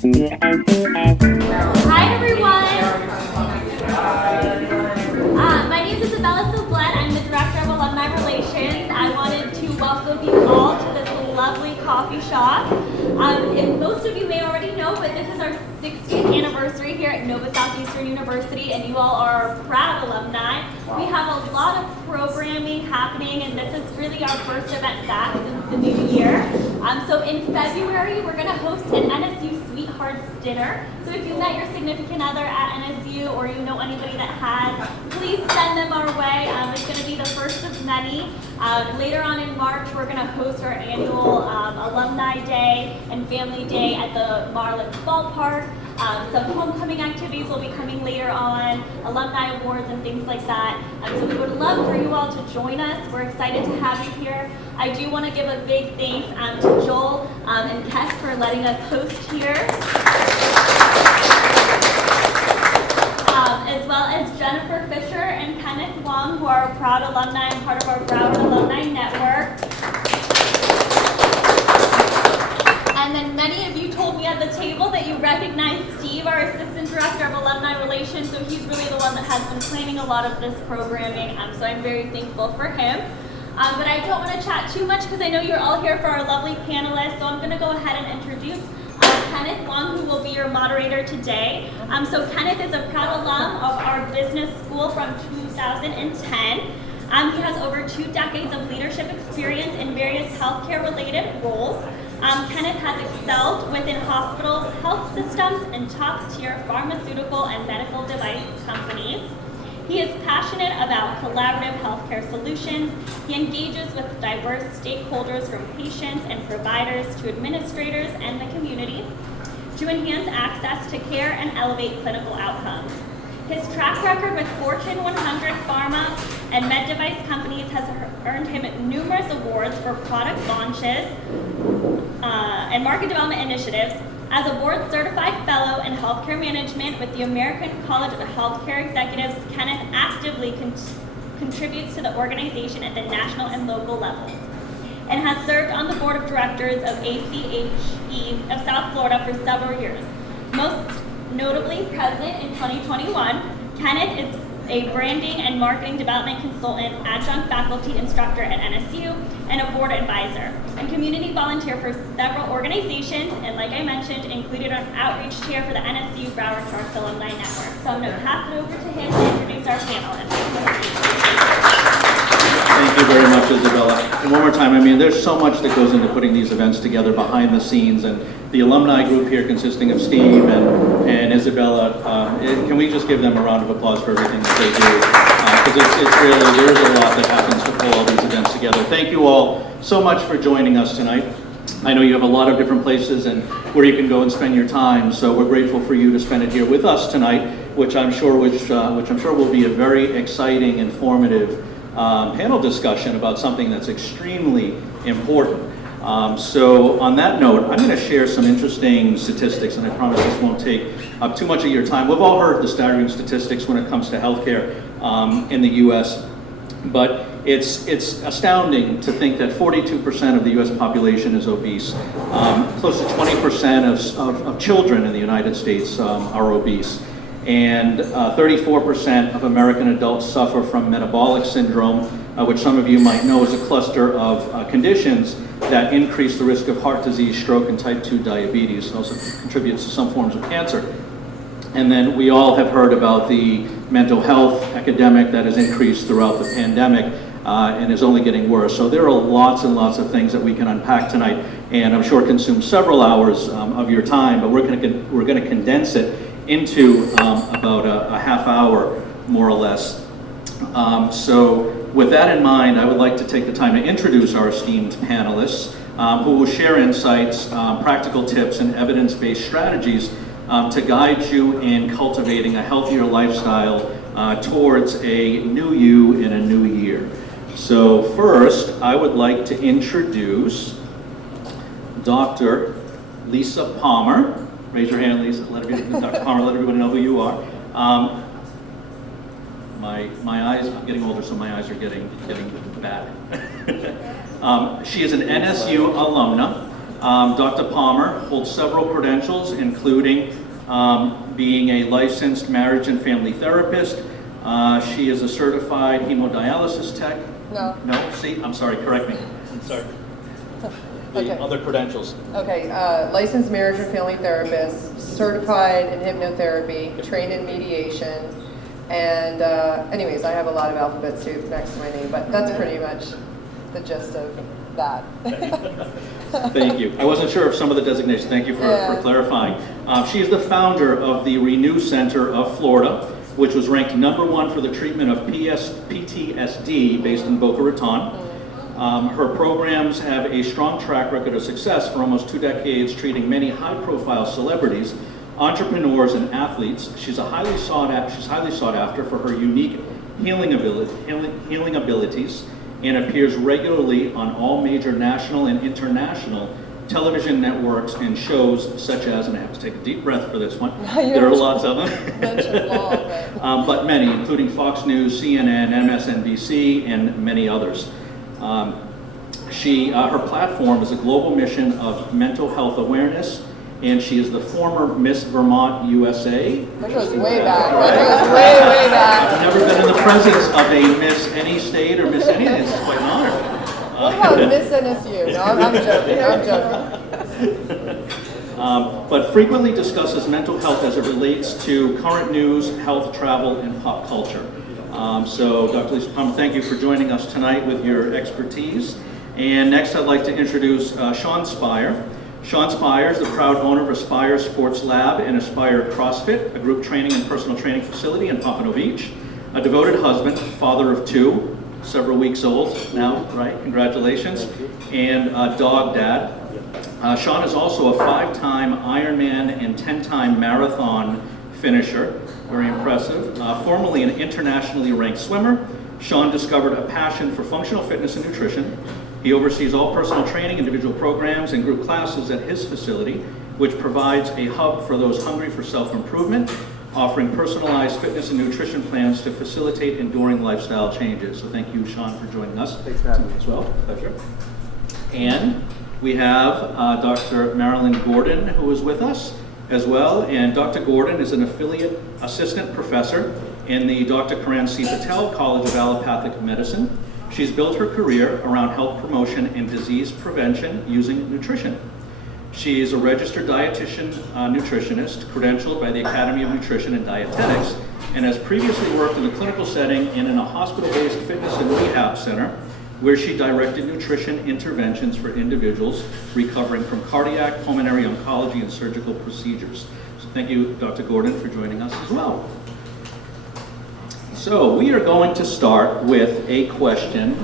Hi everyone! My name is Isabella Soblet. I'm the Director of Alumni Relations. I wanted to welcome you all to this lovely coffee shop. And most of you may already know, but this is our 60th anniversary here at Nova Southeastern University, and you all are proud alumni. Wow. We have a lot of programming happening, and this is really our first event back since the new year. So in February, we're going to host an NSU Sweethearts Dinner. So if you met your significant other at NSU, or you know anybody that has, please send them our way. It's going to be the first of many. Later on in March, we're going to host our annual Alumni Day and Family Day at the Marlins Ballpark. Some homecoming activities will be coming later on, alumni awards and things like that. So we would love for you all to join us. We're excited to have you here. I do want to give a big thanks to Joel and Kes for letting us host here. As well as Jennifer Fisher and Kenneth Wong, who are proud alumni and part of our Broward Alumni Network. And then many of you told me at the table that you recognize Steve, our Assistant Director of Alumni Relations, so he's really the one that has been planning a lot of this programming, so I'm very thankful for him. But I don't want to chat too much because I know you're all here for our lovely panelists, so I'm going to go ahead and introduce Kenneth Wong, who will be your moderator today. So Kenneth is a proud alum of our business school from 2010. He has over 2 decades of leadership experience in various healthcare-related roles. Kenneth has excelled within hospitals, health systems, and top-tier pharmaceutical and medical device companies. He is passionate about collaborative healthcare solutions. He engages with diverse stakeholders from patients and providers to administrators and the community to enhance access to care and elevate clinical outcomes. His track record with Fortune 100 pharma and med device companies has earned him numerous awards for product launches and market development initiatives. As a board-certified fellow in healthcare management with the American College of Healthcare Executives, Kenneth actively contributes to the organization at the national and local levels, and has served on the board of directors of ACHE of South Florida for several years. Most notably president in 2021, Kenneth is a branding and marketing development consultant, adjunct faculty instructor at NSU, and a board advisor, and community volunteer for several organizations, and like I mentioned, included an outreach chair for the NSU Broward Sharks Alumni Network. So I'm going to pass it over to him to introduce our panelists. Thank you very much, Isabella. And one more time, I mean, there's so much that goes into putting these events together behind the scenes, and the alumni group here consisting of Steve and Isabella, can we just give them a round of applause for everything that they do? Because it's really, there's a lot that happens to pull all these events together. Thank you all so much for joining us tonight. I know you have a lot of different places and where you can go and spend your time, so we're grateful for you to spend it here with us tonight, which I'm sure will be a very exciting, informative panel discussion about something that's extremely important. So on that note, I'm going to share some interesting statistics, and I promise this won't take up too much of your time. We've all heard the staggering statistics when it comes to healthcare in the U.S., but it's astounding to think that 42% of the U.S. population is obese. Close to 20% of children in the United States are obese. And 34% of American adults suffer from metabolic syndrome, which some of you might know is a cluster of conditions that increase the risk of heart disease, stroke, and type 2 diabetes. It also contributes to some forms of cancer. And then we all have heard about the mental health epidemic that has increased throughout the pandemic and is only getting worse. So there are lots and lots of things that we can unpack tonight, and I'm sure consume several hours of your time, but we're going to condense it into about a half hour, more or less. So with that in mind, I would like to take the time to introduce our esteemed panelists who will share insights, practical tips, and evidence-based strategies to guide you in cultivating a healthier lifestyle towards a new you in a new year. So first, I would like to introduce Dr. Lisa Palmer. Raise your hand, Lisa. Dr. Palmer, let everybody know who you are. My eyes, I'm getting older, so my eyes are getting bad. She is an NSU alumna Dr. Palmer holds several credentials, including being a licensed marriage and family therapist. She is a certified hemodialysis tech. No. No? See, I'm sorry, correct me. I'm sorry. The Okay. other credentials. Okay, licensed marriage and family therapist, certified in hypnotherapy, trained in mediation, and anyways, I have a lot of alphabet soup next to my name, but that's pretty much the gist of that. Thank you. I wasn't sure of some of the designations. Thank you for clarifying. She is the founder of the Renew Center of Florida, which was ranked #1 for the treatment of PTSD based in Boca Raton. Her programs have a strong track record of success for almost 2 decades, treating many high-profile celebrities, entrepreneurs, and athletes. She's highly sought after for her unique healing abilities, and appears regularly on all major national and international television networks and shows such as, and I have to take a deep breath for this one, there are lots of them, but many, including Fox News, CNN, MSNBC, and many others. Her platform is a global mission of mental health awareness, and she is the former Miss Vermont USA. That goes way back. That goes way back. I've never been in the presence of a Miss any state or Miss anything. It's quite an honor. What about Miss NSU? No, I'm joking. But frequently discusses mental health as it relates to current news, health, travel, and pop culture. So, Dr. Lisa Palmer, thank you for joining us tonight with your expertise. And next, I'd like to introduce Sean Spire. Sean Spire is the proud owner of Aspire Sports Lab and Aspire CrossFit, a group training and personal training facility in Pompano Beach. A devoted husband, father of 2, several weeks old now, right? Congratulations. And a dog dad. Sean is also a 5-time Ironman and 10-time marathon finisher. Very impressive. Formerly an internationally ranked swimmer, Sean discovered a passion for functional fitness and nutrition. He oversees all personal training, individual programs, and group classes at his facility, which provides a hub for those hungry for self-improvement, offering personalized fitness and nutrition plans to facilitate enduring lifestyle changes. So thank you, Sean, for joining us. Thanks for having me. As well. Pleasure. And we have Dr. Marilyn Gordon, who is with us as well. And Dr. Gordon is an affiliate assistant professor in the Dr. Karan C. Patel College of Allopathic Medicine. She's built her career around health promotion and disease prevention using nutrition. She is a registered dietitian nutritionist, credentialed by the Academy of Nutrition and Dietetics, and has previously worked in a clinical setting and in a hospital-based fitness and rehab center, where she directed nutrition interventions for individuals recovering from cardiac, pulmonary oncology, and surgical procedures. So thank you, Dr. Gordon, for joining us as well. So we are going to start with a question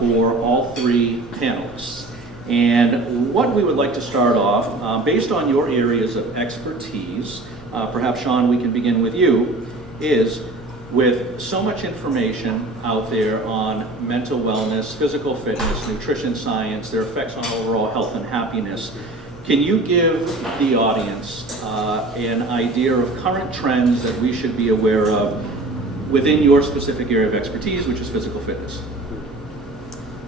for all 3 panelists. And what we would like to start off, based on your areas of expertise, perhaps Sean, we can begin with you, is with so much information out there on mental wellness, physical fitness, nutrition science, their effects on overall health and happiness. Can you give the audience an idea of current trends that we should be aware of within your specific area of expertise, which is physical fitness?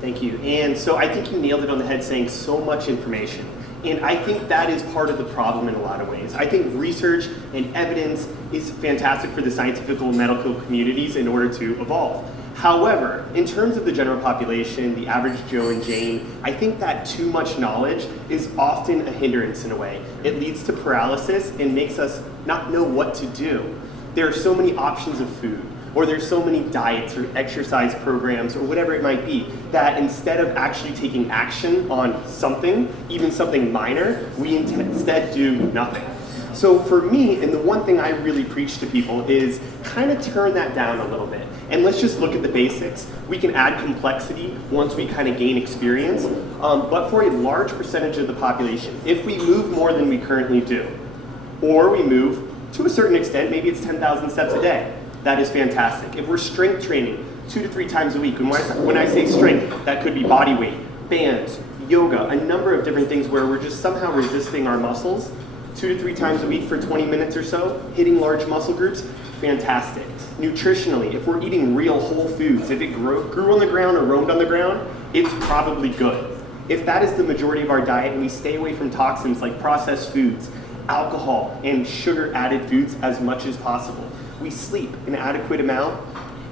Thank you. And so I think you nailed it on the head saying so much information. And I think that is part of the problem in a lot of ways. I think research and evidence is fantastic for the scientific and medical communities in order to evolve. However, in terms of the general population, the average Joe and Jane, I think that too much knowledge is often a hindrance in a way. It leads to paralysis and makes us not know what to do. There are so many options of food, or there's so many diets or exercise programs or whatever it might be, that instead of actually taking action on something, even something minor, we instead do nothing. So for me, and the one thing I really preach to people is kind of turn that down a little bit. And let's just look at the basics. We can add complexity once we kind of gain experience, but for a large percentage of the population, if we move more than we currently do, or we move to a certain extent, maybe it's 10,000 steps a day, that is fantastic. If we're strength training 2 to 3 times a week, and when I say strength, that could be body weight, bands, yoga, a number of different things where we're just somehow resisting our muscles 2 to 3 times a week for 20 minutes or so, hitting large muscle groups, fantastic. Nutritionally, if we're eating real whole foods, if it grew on the ground or roamed on the ground, it's probably good. If that is the majority of our diet and we stay away from toxins like processed foods, alcohol, and sugar-added foods as much as possible, we sleep an adequate amount,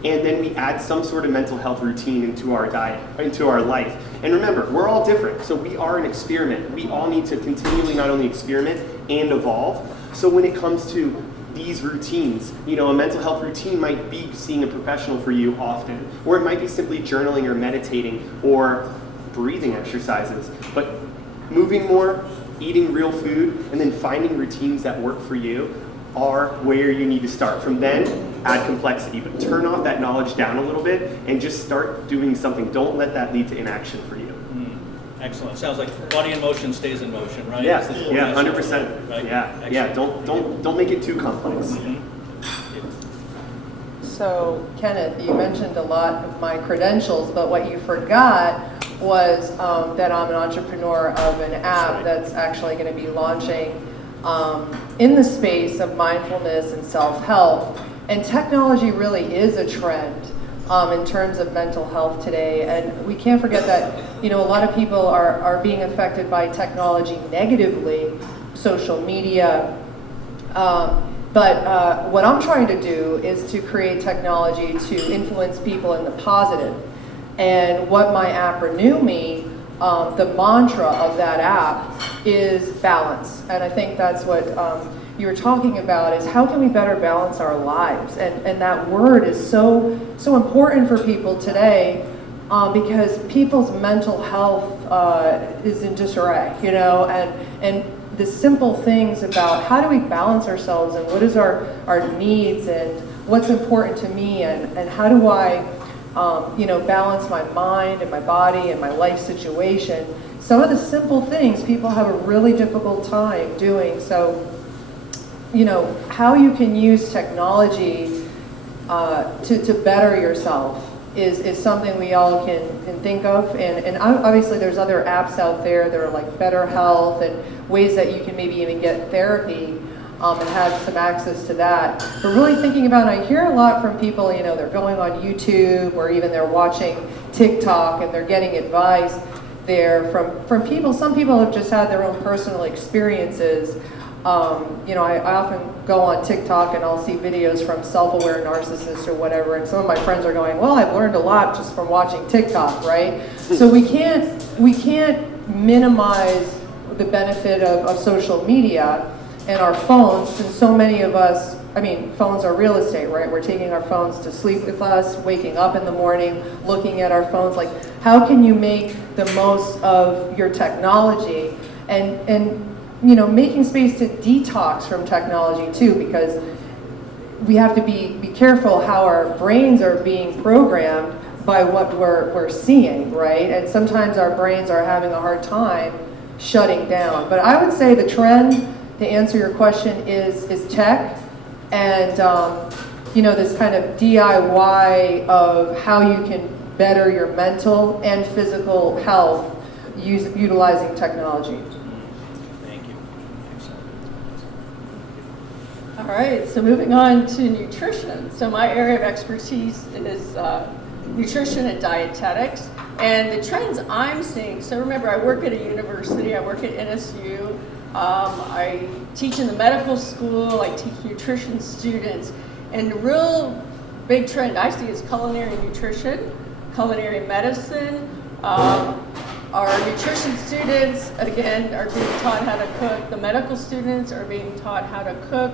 and then we add some sort of mental health routine into our diet, into our life. And remember, we're all different, so we are an experiment. We all need to continually not only experiment and evolve. So when it comes to these routines, a mental health routine might be seeing a professional for you often, or it might be simply journaling or meditating or breathing exercises. But moving more, eating real food, and then finding routines that work for you are where you need to start. From then, add complexity, but turn off that knowledge down a little bit and just start doing something. Don't let that lead to inaction for you. Excellent. Sounds like body in motion stays in motion, right? Yeah, That's the- yeah, 100%. Right? Yeah. Don't make it too complex. So, Kenneth, you mentioned a lot of my credentials, but what you forgot was that I'm an entrepreneur of an app that's actually going to be launching in the space of mindfulness and self-help. And technology really is a trend in terms of mental health today. And we can't forget that, a lot of people are being affected by technology negatively, social media. But what I'm trying to do is to create technology to influence people in the positive. And what my app Renew Me, the mantra of that app is balance. And I think that's what you were talking about, is how can we better balance our lives? And that word is so important for people today, because people's mental health is in disarray, and the simple things about how do we balance ourselves and what is our needs and what's important to me and how do I balance my mind and my body and my life situation. Some of the simple things people have a really difficult time doing. So, how you can use technology to better yourself is something we all can think of. And obviously there's other apps out there that are like Better Health and ways that you can maybe even get therapy and have some access to that. But really thinking about, I hear a lot from people, they're going on YouTube or even they're watching TikTok and they're getting advice there from people. Some people have just had their own personal experiences. I often go on TikTok and I'll see videos from self-aware narcissists or whatever, and some of my friends are going, well, I've learned a lot just from watching TikTok, right? So we can't minimize the benefit of social media and our phones, since so many of us, phones are real estate, right? We're taking our phones to sleep with us, waking up in the morning, looking at our phones. Like, how can you make the most of your technology and making space to detox from technology too, because we have to be careful how our brains are being programmed by what we're seeing, right? And sometimes our brains are having a hard time shutting down. But I would say the trend, to answer your question, is tech and this kind of DIY of how you can better your mental and physical health utilizing technology. All right, so moving on to nutrition. So my area of expertise is nutrition and dietetics. And the trends I'm seeing, so remember, I work at a university, I work at NSU, I teach in the medical school, I teach nutrition students, and the real big trend I see is culinary nutrition, culinary medicine. Our nutrition students, again, are being taught how to cook. The medical students are being taught how to cook.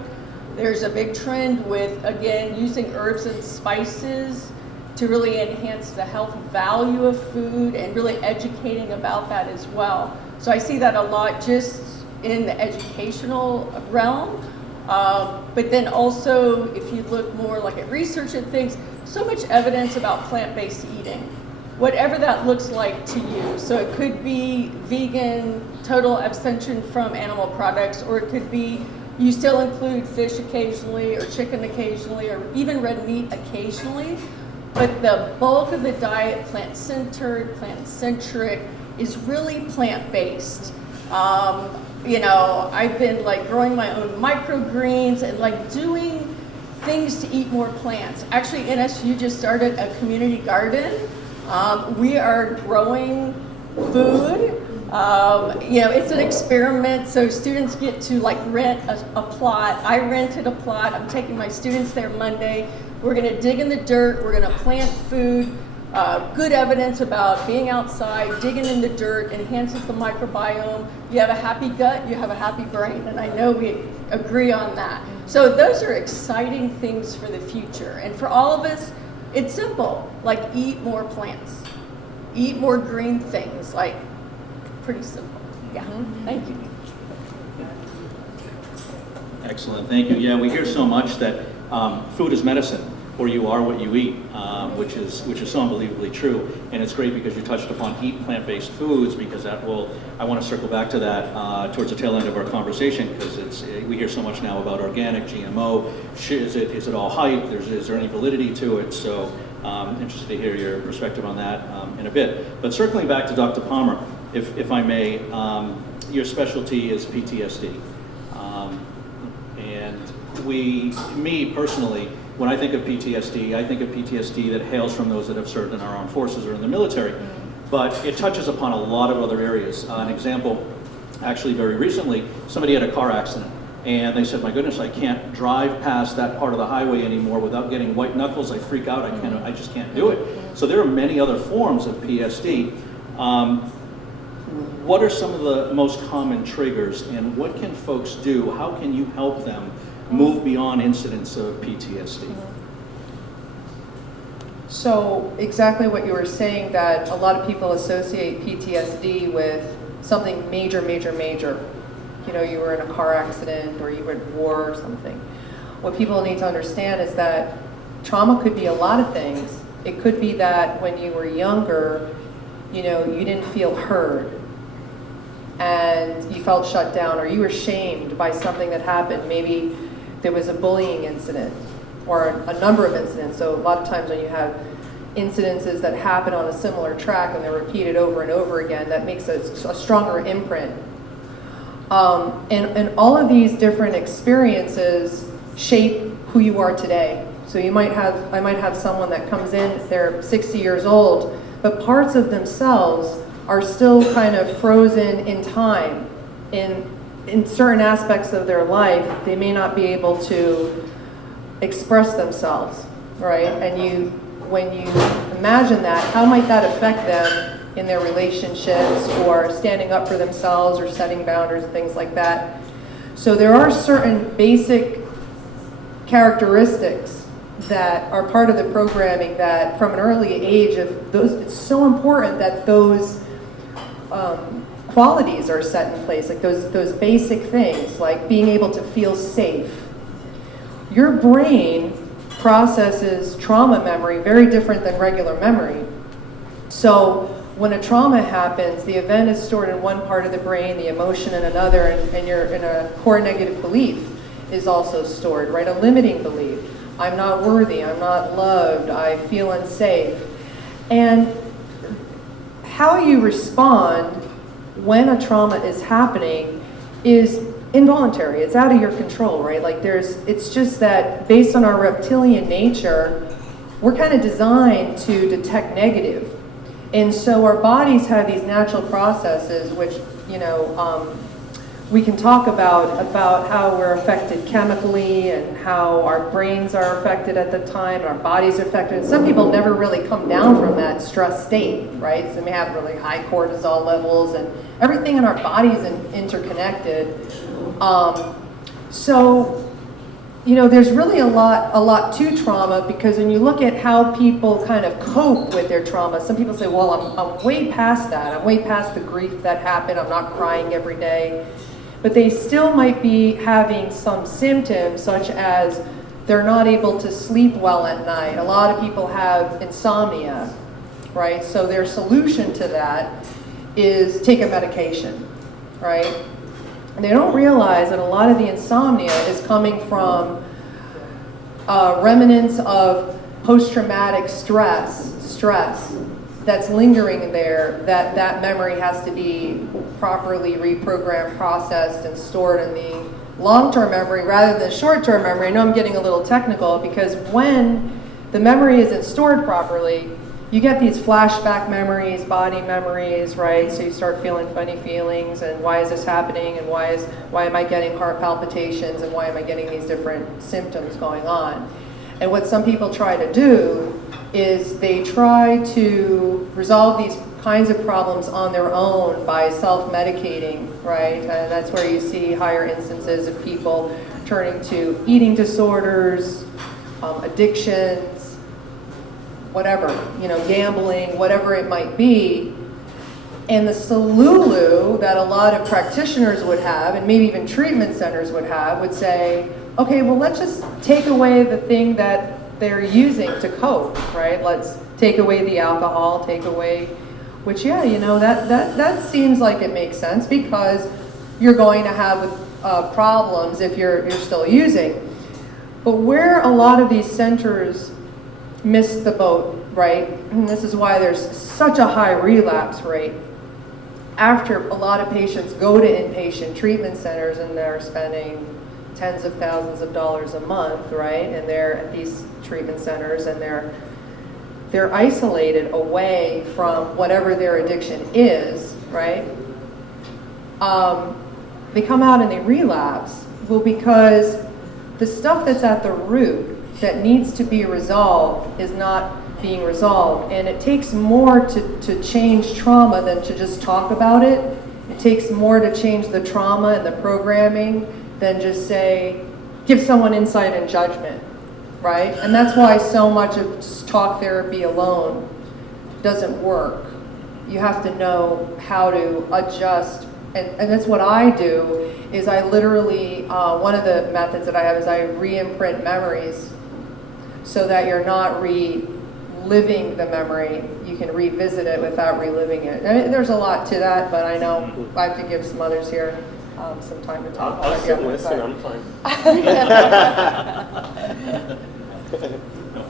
There's a big trend with, again, using herbs and spices to really enhance the health value of food and really educating about that as well. So I see that a lot just in the educational realm. But then also, if you look more like at research and things, so much evidence about plant-based eating, whatever that looks like to you. So it could be vegan, total abstention from animal products, or it could be you still include fish occasionally, or chicken occasionally, or even red meat occasionally. But the bulk of the diet, plant-centered, plant-centric, is really plant-based. I've been growing my own microgreens and doing things to eat more plants. Actually, NSU just started a community garden. We are growing food. It's an experiment, so students get to like rent a plot. I rented a plot. I'm taking my students there Monday. We're going to dig in the dirt. We're going to plant food. Good evidence about being outside, digging in the dirt enhances the microbiome. You have a happy gut, you have a happy brain, and I know we agree on that. So those are exciting things for the future. And for all of us, it's simple, like eat more plants, eat more green things, like pretty simple. Yeah, thank you. Excellent, thank you. Yeah, we hear so much that food is medicine, or you are what you eat, which is so unbelievably true. And it's great because you touched upon eat plant-based foods, because I want to circle back to that towards the tail end of our conversation, because we hear so much now about organic, GMO. Is it all hype? Is there any validity to it? So interested to hear your perspective on that in a bit. But circling back to Dr. Palmer, if I may, your specialty is PTSD. And me personally, when I think of PTSD, I think of PTSD that hails from those that have served in our armed forces or in the military. But it touches upon a lot of other areas. An example, actually very recently, somebody had a car accident. And they said, my goodness, I can't drive past that part of the highway anymore without getting white knuckles. I freak out, I just can't do it. So there are many other forms of PSD. What are some of the most common triggers, and what can folks do? How can you help them move beyond incidents of PTSD? So exactly what you were saying, that a lot of people associate PTSD with something major, major, major. You know, you were in a car accident or you were in war or something. What people need to understand is that trauma could be a lot of things. It could be that when you were younger, you didn't feel heard and you felt shut down, or you were shamed by something that happened. Maybe there was a bullying incident or a number of incidents. So a lot of times when you have incidences that happen on a similar track and they're repeated over and over again, that makes a stronger imprint. And all of these different experiences shape who you are today. So I might have someone that comes in, they're 60 years old, but parts of themselves are still kind of frozen in time. In certain aspects of their life, they may not be able to express themselves, right? And when you imagine that, how might that affect them in their relationships or standing up for themselves or setting boundaries and things like that? So there are certain basic characteristics that are part of the programming that from an early age, it's so important that those qualities are set in place, like those basic things, like being able to feel safe. Your brain processes trauma memory very different than regular memory. So when a trauma happens, the event is stored in one part of the brain, the emotion in another, and a core negative belief is also stored, right? A limiting belief. I'm not worthy, I'm not loved, I feel unsafe. And how you respond when a trauma is happening is involuntary. It's out of your control, right? Like it's just that based on our reptilian nature, we're kind of designed to detect negative. And so our bodies have these natural processes, which, we can talk about how we're affected chemically and how our brains are affected at the time, our bodies are affected. Some people never really come down from that stress state, right? So they may have really high cortisol levels, and everything in our body is interconnected. There's really a lot to trauma, because when you look at how people kind of cope with their trauma, some people say, well, I'm way past that. I'm way past the grief that happened. I'm not crying every day. But they still might be having some symptoms, such as they're not able to sleep well at night. A lot of people have insomnia, right? So their solution to that is take a medication, right? And they don't realize that a lot of the insomnia is coming from remnants of post-traumatic stress that's lingering there, that memory has to be properly reprogrammed, processed, and stored in the long-term memory rather than short-term memory. I know I'm getting a little technical, because when the memory isn't stored properly, you get these flashback memories, body memories, right? So you start feeling funny feelings, and why is this happening, and why am I getting heart palpitations, and why am I getting these different symptoms going on? And what some people try to do is they try to resolve these kinds of problems on their own by self-medicating, right? And that's where you see higher instances of people turning to eating disorders, addictions, whatever, gambling, whatever it might be. And the solulu that a lot of practitioners would have, and maybe even treatment centers would have, would say, okay, well, let's just take away the thing that they're using to cope, right? Let's take away the alcohol, take away, which, yeah, that seems like it makes sense, because you're going to have problems if you're still using. But where a lot of these centers miss the boat, right? And this is why there's such a high relapse rate. After a lot of patients go to inpatient treatment centers and they're spending tens of thousands of dollars a month, right? And they're at these treatment centers and they're isolated away from whatever their addiction is, right? They come out and they relapse. Well, because the stuff that's at the root that needs to be resolved is not being resolved. And it takes more to change trauma than to just talk about it. It takes more to change the trauma and the programming than just say, give someone insight and judgment, right? And that's why so much of just talk therapy alone doesn't work. You have to know how to adjust. And that's what I do, is I literally, one of the methods that I have is I re-imprint memories so that you're not reliving the memory. You can revisit it without reliving it. I mean, there's a lot to that, but I know I have to give some others here some time to talk. I'll sit and listen, I'm fine.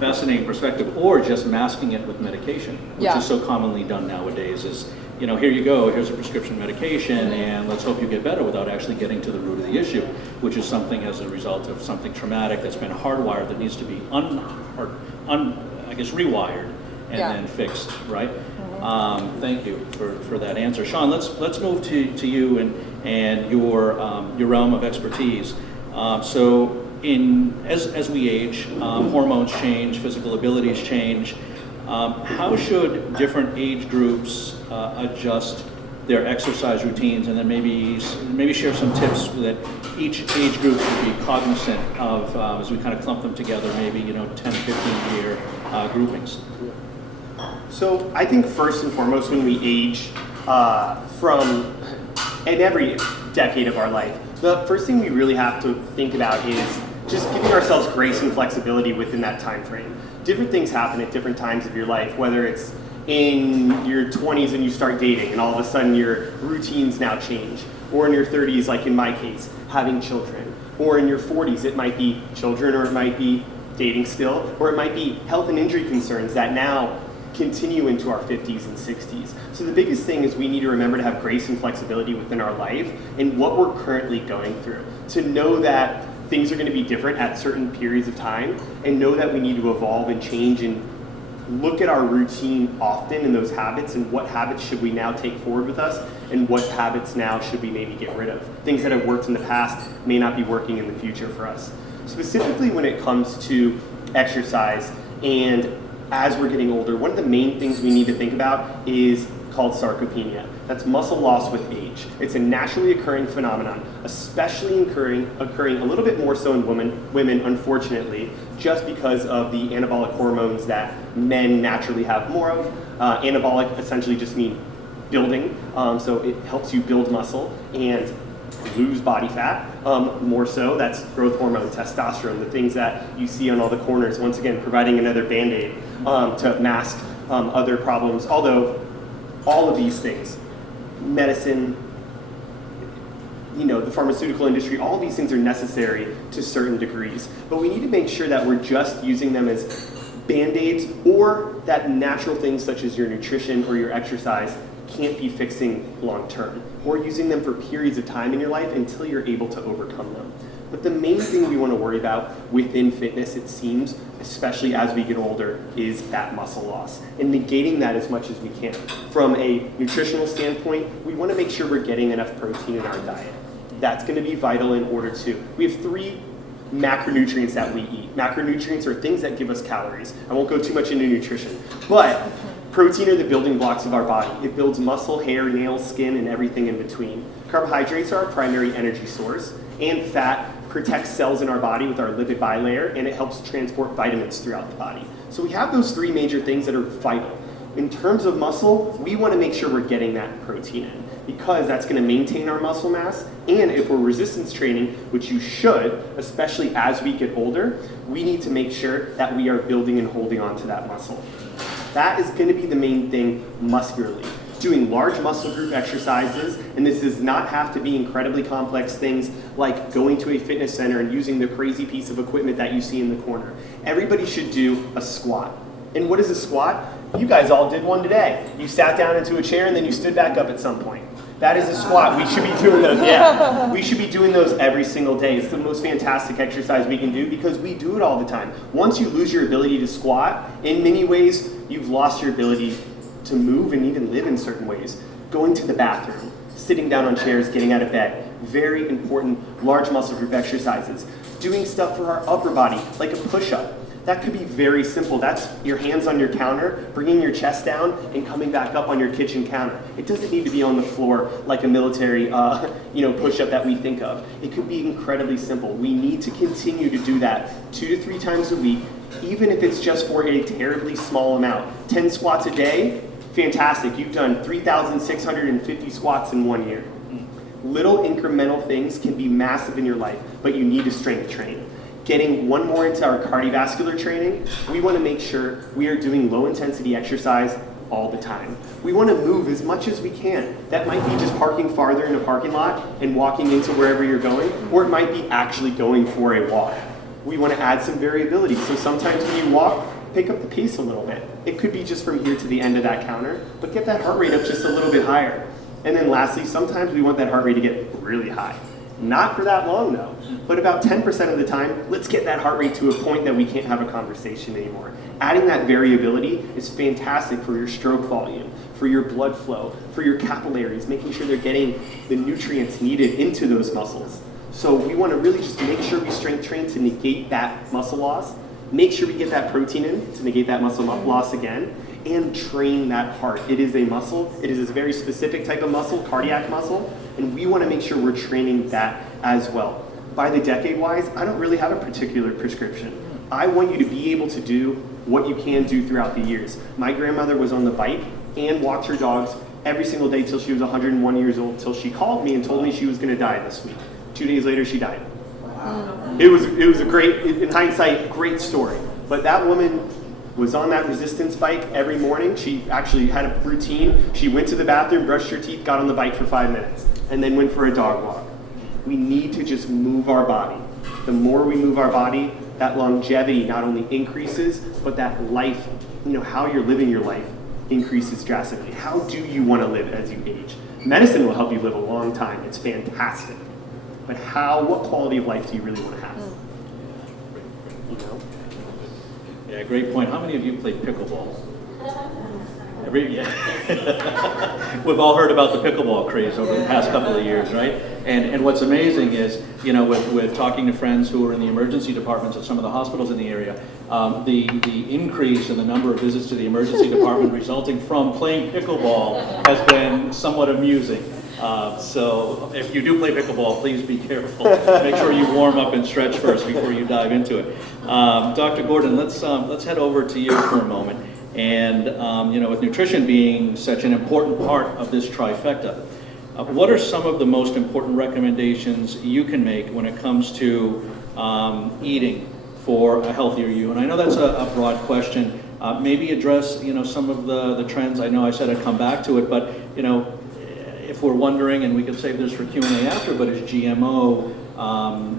Fascinating perspective, or just masking it with medication, which Yeah. is so commonly done nowadays, is, here you go, here's a prescription medication, and let's hope you get better, without actually getting to the root of the issue, which is something as a result of something traumatic that's been hardwired that needs to be rewired and Yeah. then fixed, right? Thank you for that answer. Sean, let's move to you and your realm of expertise. So as we age, hormones change, physical abilities change. How should different age groups adjust their exercise routines, and then maybe share some tips that each age group should be cognizant of as we kind of clump them together, maybe 10, 15-year groupings? So I think first and foremost, when we age in every decade of our life, the first thing we really have to think about is just giving ourselves grace and flexibility within that time frame. Different things happen at different times of your life, whether it's in your 20s and you start dating and all of a sudden your routines now change, or in your 30s, like in my case, having children, or in your 40s, it might be children, or it might be dating still, or it might be health and injury concerns that now continue into our 50s and 60s. So the biggest thing is we need to remember to have grace and flexibility within our life and what we're currently going through, to know that things are going to be different at certain periods of time, and know that we need to evolve and change and look at our routine often and those habits, and what habits should we now take forward with us, and what habits now should we maybe get rid of. Things that have worked in the past may not be working in the future for us. Specifically when it comes to exercise, and as we're getting older, one of the main things we need to think about is called sarcopenia. That's muscle loss with age. It's a naturally occurring phenomenon, especially occurring a little bit more so in women, unfortunately, just because of the anabolic hormones that men naturally have more of. Anabolic essentially just mean building, so it helps you build muscle and lose body fat. More so, that's growth hormone, testosterone, the things that you see on all the corners, once again, providing another Band-Aid to mask other problems. Although all of these things, medicine, the pharmaceutical industry, all of these things are necessary to certain degrees. But we need to make sure that we're just using them as Band-Aids, or that natural things such as your nutrition or your exercise can't be fixing long term, or using them for periods of time in your life until you're able to overcome them. But the main thing we want to worry about within fitness, it seems, especially as we get older, is that muscle loss and negating that as much as we can. From a nutritional standpoint, we want to make sure we're getting enough protein in our diet. That's going to be vital in order to. We have 3 macronutrients that we eat. Macronutrients are things that give us calories. I won't go too much into nutrition, but protein are the building blocks of our body. It builds muscle, hair, nails, skin, and everything in between. Carbohydrates are our primary energy source, and fat protects cells in our body with our lipid bilayer, and it helps transport vitamins throughout the body. So we have those 3 major things that are vital. In terms of muscle, we want to make sure we're getting that protein in, because that's going to maintain our muscle mass, and if we're resistance training, which you should, especially as we get older, we need to make sure that we are building and holding on to that muscle. That is going to be the main thing muscularly. Doing large muscle group exercises, and this does not have to be incredibly complex things like going to a fitness center and using the crazy piece of equipment that you see in the corner. Everybody should do a squat. And what is a squat? You guys all did one today. You sat down into a chair and then you stood back up at some point. That is a squat. We should be doing those. Yeah, we should be doing those every single day. It's the most fantastic exercise we can do because we do it all the time. Once you lose your ability to squat, in many ways, you've lost your ability to move and even live in certain ways. Going to the bathroom, sitting down on chairs, getting out of bed. Very important large muscle group exercises. Doing stuff for our upper body, like a push-up. That could be very simple. That's your hands on your counter, bringing your chest down, and coming back up on your kitchen counter. It doesn't need to be on the floor like a military push-up that we think of. It could be incredibly simple. We need to continue to do that 2 to 3 times a week, even if it's just for a terribly small amount. 10 squats a day, fantastic. You've done 3,650 squats in 1 year. Little incremental things can be massive in your life, but you need to strength train. Getting one more into our cardiovascular training, we want to make sure we are doing low intensity exercise all the time. We want to move as much as we can. That might be just parking farther in a parking lot and walking into wherever you're going, or it might be actually going for a walk. We want to add some variability. So sometimes when you walk, pick up the pace a little bit. It could be just from here to the end of that counter, but get that heart rate up just a little bit higher. And then lastly, sometimes we want that heart rate to get really high. Not for that long though, but about 10% of the time, let's get that heart rate to a point that we can't have a conversation anymore. Adding that variability is fantastic for your stroke volume, for your blood flow, for your capillaries, making sure they're getting the nutrients needed into those muscles. So we want to really just make sure we strength train to negate that muscle loss, make sure we get that protein in to negate that muscle loss again, and train that heart. It is a muscle. It is a very specific type of muscle, cardiac muscle, and we want to make sure we're training that as well. By the decade-wise, I don't really have a particular prescription. I want you to be able to do what you can do throughout the years. My grandmother was on the bike and walked her dogs every single day till she was 101 years old, till she called me and told me she was going to die this week. 2 days later, she died. Wow. It was a great, in hindsight, great story. But that woman was on that resistance bike every morning. She actually had a routine. She went to the bathroom, brushed her teeth, got on the bike for 5 minutes, and then went for a dog walk. We need to just move our body. The more we move our body, that longevity not only increases, but that life, how you're living your life increases drastically. How do you want to live as you age? Medicine will help you live a long time. It's fantastic. But what quality of life do you really want to have? Yeah, great point. How many of you played pickleball? We've all heard about the pickleball craze over the past couple of years, right? And what's amazing is, with talking to friends who are in the emergency departments at some of the hospitals in the area, the increase in the number of visits to the emergency department resulting from playing pickleball has been somewhat amusing. So if you do play pickleball, please be careful. Make sure you warm up and stretch first before you dive into it. Dr. Gordon, let's head over to you for a moment. And with nutrition being such an important part of this trifecta, what are some of the most important recommendations you can make when it comes to eating for a healthier you? And I know that's a broad question. Maybe address some of the trends. I know I said I'd come back to it, but if we're wondering, and we could save this for Q&A after, but is GMO,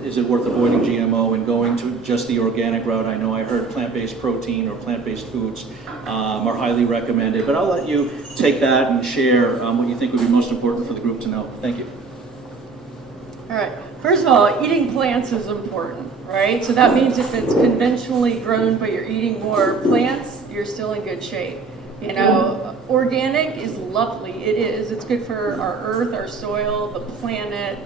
is it worth avoiding GMO and going to just the organic route? I know I heard plant-based protein or plant-based foods are highly recommended, but I'll let you take that and share what you think would be most important for the group to know. Thank you. All right. First of all, eating plants is important, right? So that means if it's conventionally grown, but you're eating more plants, you're still in good shape. You know, organic is lovely. It is. It's good for our earth, our soil, the planet,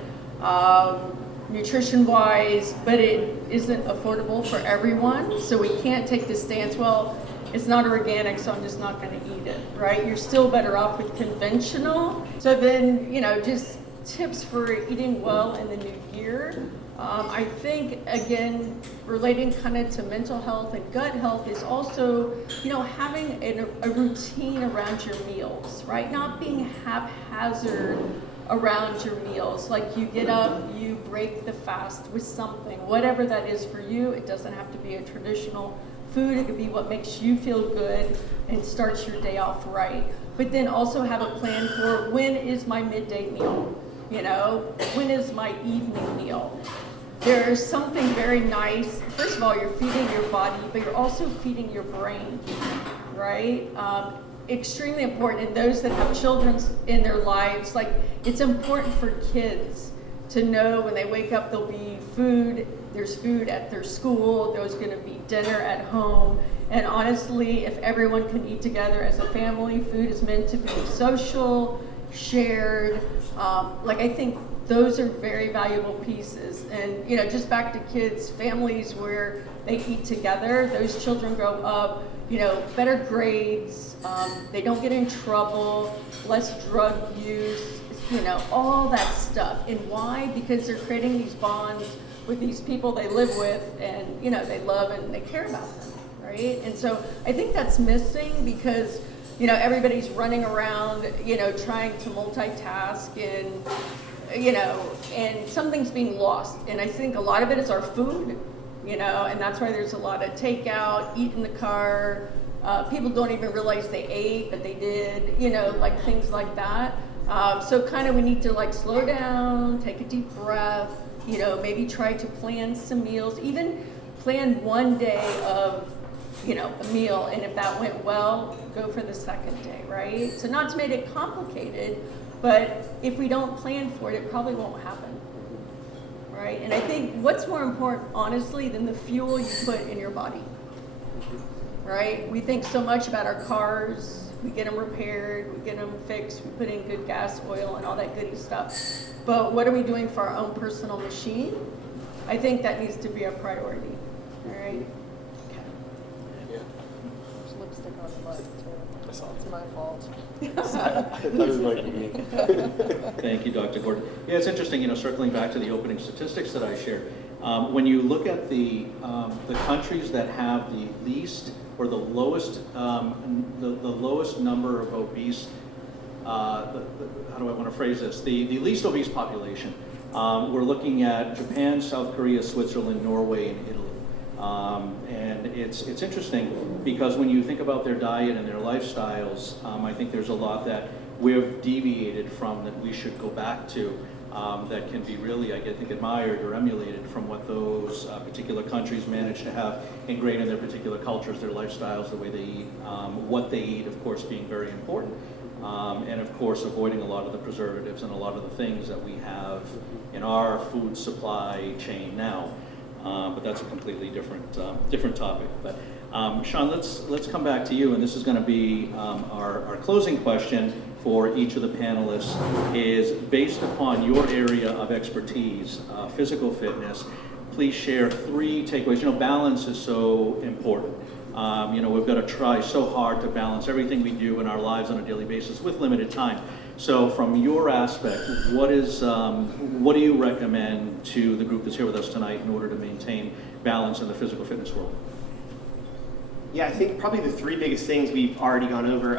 nutrition-wise, but it isn't affordable for everyone. So we can't take the stance, well, it's not organic, so I'm just not going to eat it, right? You're still better off with conventional. So then, you know, just tips for eating well in the new year. I think, again, relating kind of to mental health and gut health is also, you know, having a routine around your meals, right? Not being haphazard around your meals. Like you get up, you break the fast with something, whatever that is for you. It doesn't have to be a traditional food. It could be what makes you feel good and starts your day off right. But then also have a plan for when is my midday meal? You know, when is my evening meal? There's something very nice. First of all, you're feeding your body, but you're also feeding your brain, right? Extremely important. And those that have children in their lives, like it's important for kids to know when they wake up there'll be food, there's food at their school, there's gonna be dinner at home. And honestly, if everyone can eat together as a family, food is meant to be social, shared. Like I think those are very valuable pieces. And you know, just back to kids, families where they eat together, those children grow up, you know, better grades, they don't get in trouble, less drug use, you know, all that stuff. And why? Because they're creating these bonds with these people they live with and, you know, they love and they care about them, right? And so I think that's missing because, you know, everybody's running around, you know, trying to multitask and, you know, and something's being lost. And I think a lot of it is our food, you know, and that's why there's a lot of takeout, eat in the car. People don't even realize they ate, but they did, you know, like things like that. So kind of we need to like slow down, take a deep breath, you know, maybe try to plan some meals, even plan one day of, you know, a meal. And if that went well, go for the second day, right? So not to make it complicated, but if we don't plan for it, it probably won't happen, right? And I think what's more important, honestly, than the fuel you put in your body, right? We think so much about our cars, we get them repaired, we get them fixed, we put in good gas, oil, and all that goody stuff. But what are we doing for our own personal machine? I think that needs to be a priority, all right? There's lipstick on the left too. I saw it. It's my fault. I thought it was like me. Thank you, Dr. Gordon. Yeah, it's interesting, you know, circling back to the opening statistics that I shared. When you look at the countries that have the least or the lowest, the lowest number of obese, how do I want to phrase this? The least obese population. We're looking at Japan, South Korea, Switzerland, Norway, and Italy. And it's interesting because when you think about their diet and their lifestyles, I think there's a lot that we've deviated from that we should go back to that can be really, I think, admired or emulated from what those particular countries manage to have ingrained in their particular cultures, their lifestyles, the way they eat, what they eat, of course, being very important. And of course, avoiding a lot of the preservatives and a lot of the things that we have in our food supply chain now. But that's a completely different topic. But Sean, let's come back to you, and this is going to be our closing question for each of the panelists. Is based upon your area of expertise, physical fitness. Please share 3 takeaways. You know, balance is so important. You know, we've got to try so hard to balance everything we do in our lives on a daily basis with limited time. So from your aspect, what do you recommend to the group that's here with us tonight in order to maintain balance in the physical fitness world? Yeah, I think probably the 3 biggest things we've already gone over,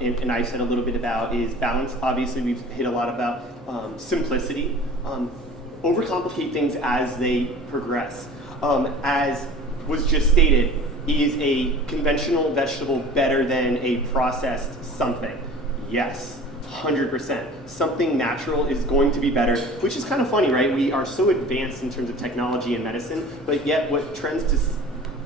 and I said a little bit about, is balance. Obviously, we've hit a lot about simplicity. Overcomplicate things as they progress. As was just stated, is a conventional vegetable better than a processed something? Yes, 100%. Something natural is going to be better, which is kind of funny, right? We are so advanced in terms of technology and medicine, but yet what trends to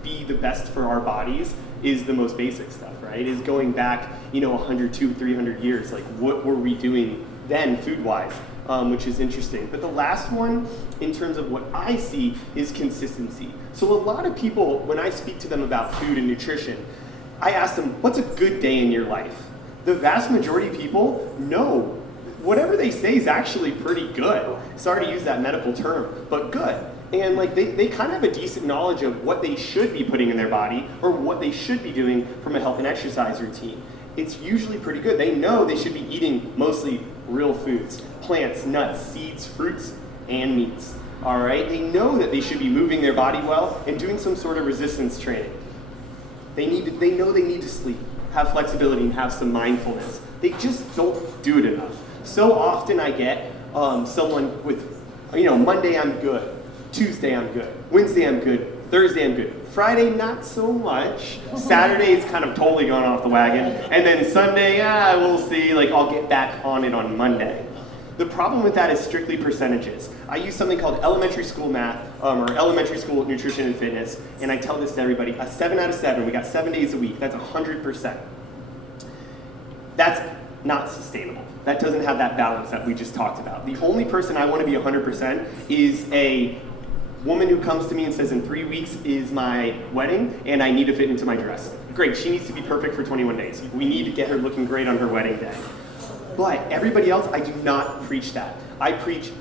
be the best for our bodies is the most basic stuff, right? Is going back, 100, 200, 300 years. Like, what were we doing then food-wise? which is interesting. But the last one, in terms of what I see, is consistency. So a lot of people, when I speak to them about food and nutrition, I ask them, what's a good day in your life? The vast majority of people know whatever they say is actually pretty good. Sorry to use that medical term, but good. And like they kind of have a decent knowledge of what they should be putting in their body or what they should be doing from a health and exercise routine. It's usually pretty good. They know they should be eating mostly real foods, plants, nuts, seeds, fruits, and meats. All right? They know that they should be moving their body well and doing some sort of resistance training. They know they need to sleep, have flexibility, and have some mindfulness. They just don't do it enough. So often I get someone with, Monday I'm good, Tuesday I'm good, Wednesday I'm good, Thursday I'm good, Friday not so much, Saturday's kind of totally gone off the wagon, and then Sunday, we'll see, I'll get back on it on Monday. The problem with that is strictly percentages. I use something called elementary school math, or elementary school nutrition and fitness, and I tell this to everybody, a 7 out of 7, we got 7 days a week, that's 100%. That's not sustainable. That doesn't have that balance that we just talked about. The only person I want to be 100% is a woman who comes to me and says in 3 weeks is my wedding and I need to fit into my dress. Great, she needs to be perfect for 21 days. We need to get her looking great on her wedding day. But everybody else, I do not preach that. I preach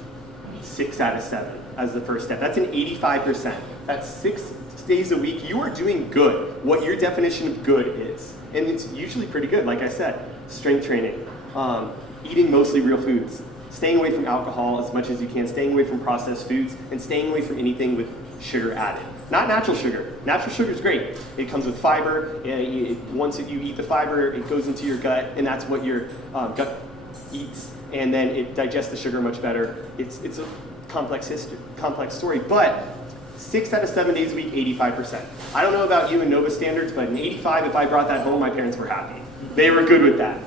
6 out of 7 as the first step. That's an 85%. That's 6 days a week. You are doing good, what your definition of good is. And it's usually pretty good, like I said. Strength training, eating mostly real foods, staying away from alcohol as much as you can, staying away from processed foods, and staying away from anything with sugar added. Not natural sugar. Natural sugar is great. It comes with fiber. Once you eat the fiber, it goes into your gut, and that's what your gut eats, and then it digests the sugar much better. It's a complex story, but 6 out of 7 days a week, 85%. I don't know about you and Nova standards, but an 85, if I brought that home, my parents were happy. They were good with that.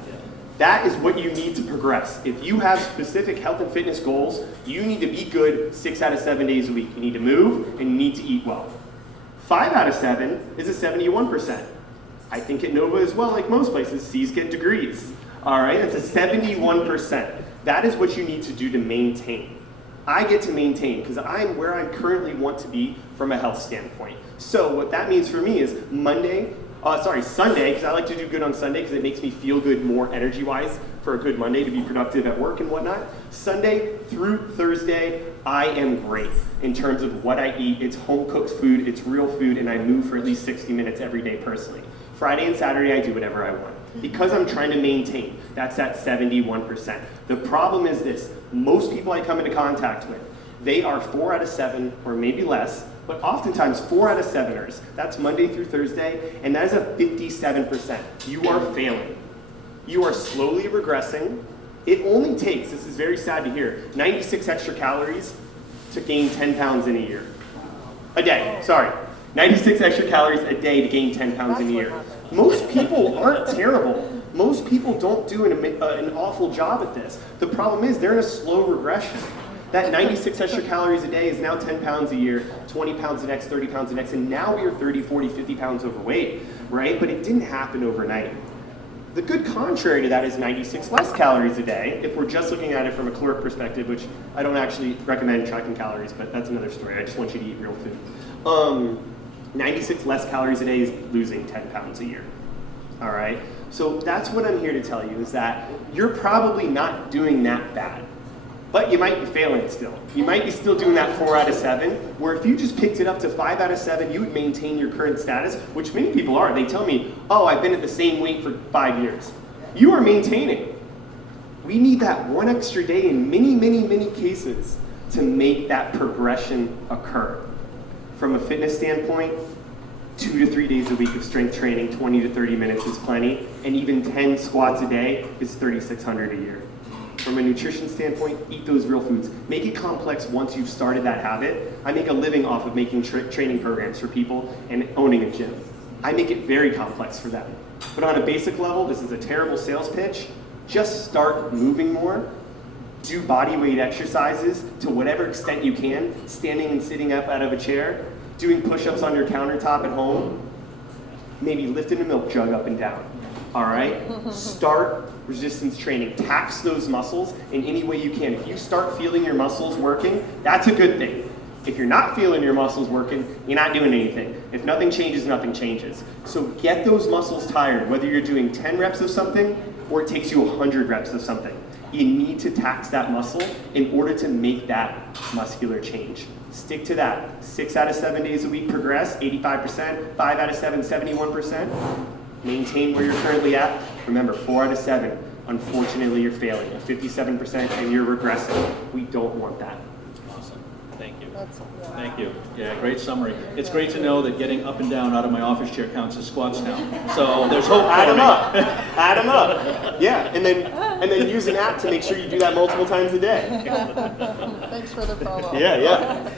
That is what you need to progress. If you have specific health and fitness goals, you need to be good 6 out of 7 days a week. You need to move and you need to eat well. 5 out of 7 is a 71%. I think at Nova as well, like most places, C's get degrees. All right, that's a 71%. That is what you need to do to maintain. I get to maintain because I'm where I currently want to be from a health standpoint. So what that means for me is Sunday, because I like to do good on Sunday because it makes me feel good more energy-wise for a good Monday to be productive at work and whatnot. Sunday through Thursday, I am great in terms of what I eat. It's home-cooked food, it's real food, and I move for at least 60 minutes every day personally. Friday and Saturday, I do whatever I want. Because I'm trying to maintain, that's at 71%. The problem is this, most people I come into contact with, they are 4 out of 7 or maybe less, but oftentimes 4 out of 7ers. That's Monday through Thursday, and that is a 57%. You are failing. You are slowly regressing. It only takes, this is very sad to hear, 96 extra calories to gain 10 pounds in a year. A day, sorry. 96 extra calories a day to gain 10 pounds in a year. Most people aren't terrible. Most people don't do an awful job at this. The problem is they're in a slow regression. That 96 extra calories a day is now 10 pounds a year, 20 pounds the next, 30 pounds the next, and now we are 30, 40, 50 pounds overweight, right? But it didn't happen overnight. The good contrary to that is 96 less calories a day, if we're just looking at it from a caloric perspective, which I don't actually recommend tracking calories, but that's another story. I just want you to eat real food. 96 less calories a day is losing 10 pounds a year, all right? So that's what I'm here to tell you, is that you're probably not doing that bad. But you might be failing still. You might be still doing that 4 out of 7, where if you just picked it up to 5 out of 7, you would maintain your current status, which many people are. They tell me, oh, I've been at the same weight for 5 years. You are maintaining. We need that one extra day in many, many, many cases to make that progression occur. From a fitness standpoint, 2 to 3 days a week of strength training, 20 to 30 minutes is plenty, and even 10 squats a day is 3,600 a year. From a nutrition standpoint, eat those real foods. Make it complex once you've started that habit. I make a living off of making training programs for people and owning a gym. I make it very complex for them. But on a basic level, this is a terrible sales pitch. Just start moving more. Do body weight exercises to whatever extent you can, standing and sitting up out of a chair, doing push-ups on your countertop at home, maybe lifting a milk jug up and down. All right? Start resistance training. Tax those muscles in any way you can. If you start feeling your muscles working, that's a good thing. If you're not feeling your muscles working, you're not doing anything. If nothing changes, nothing changes. So get those muscles tired, whether you're doing 10 reps of something or it takes you 100 reps of something. You need to tax that muscle in order to make that muscular change. Stick to that. 6 out of 7 days a week progress, 85%, 5 out of 7, 71%. Maintain where you're currently at. Remember, 4 out of 7, unfortunately you're failing. At 57% and you're regressing. We don't want that. Awesome. Thank you. That's, yeah. Thank you. Yeah, great summary. It's great to know that getting up and down out of my office chair counts as squats now. So there's hope Add for them me. up. Add them up. Yeah, and then use an app to make sure you do that multiple times a day. Thanks for the promo. Yeah.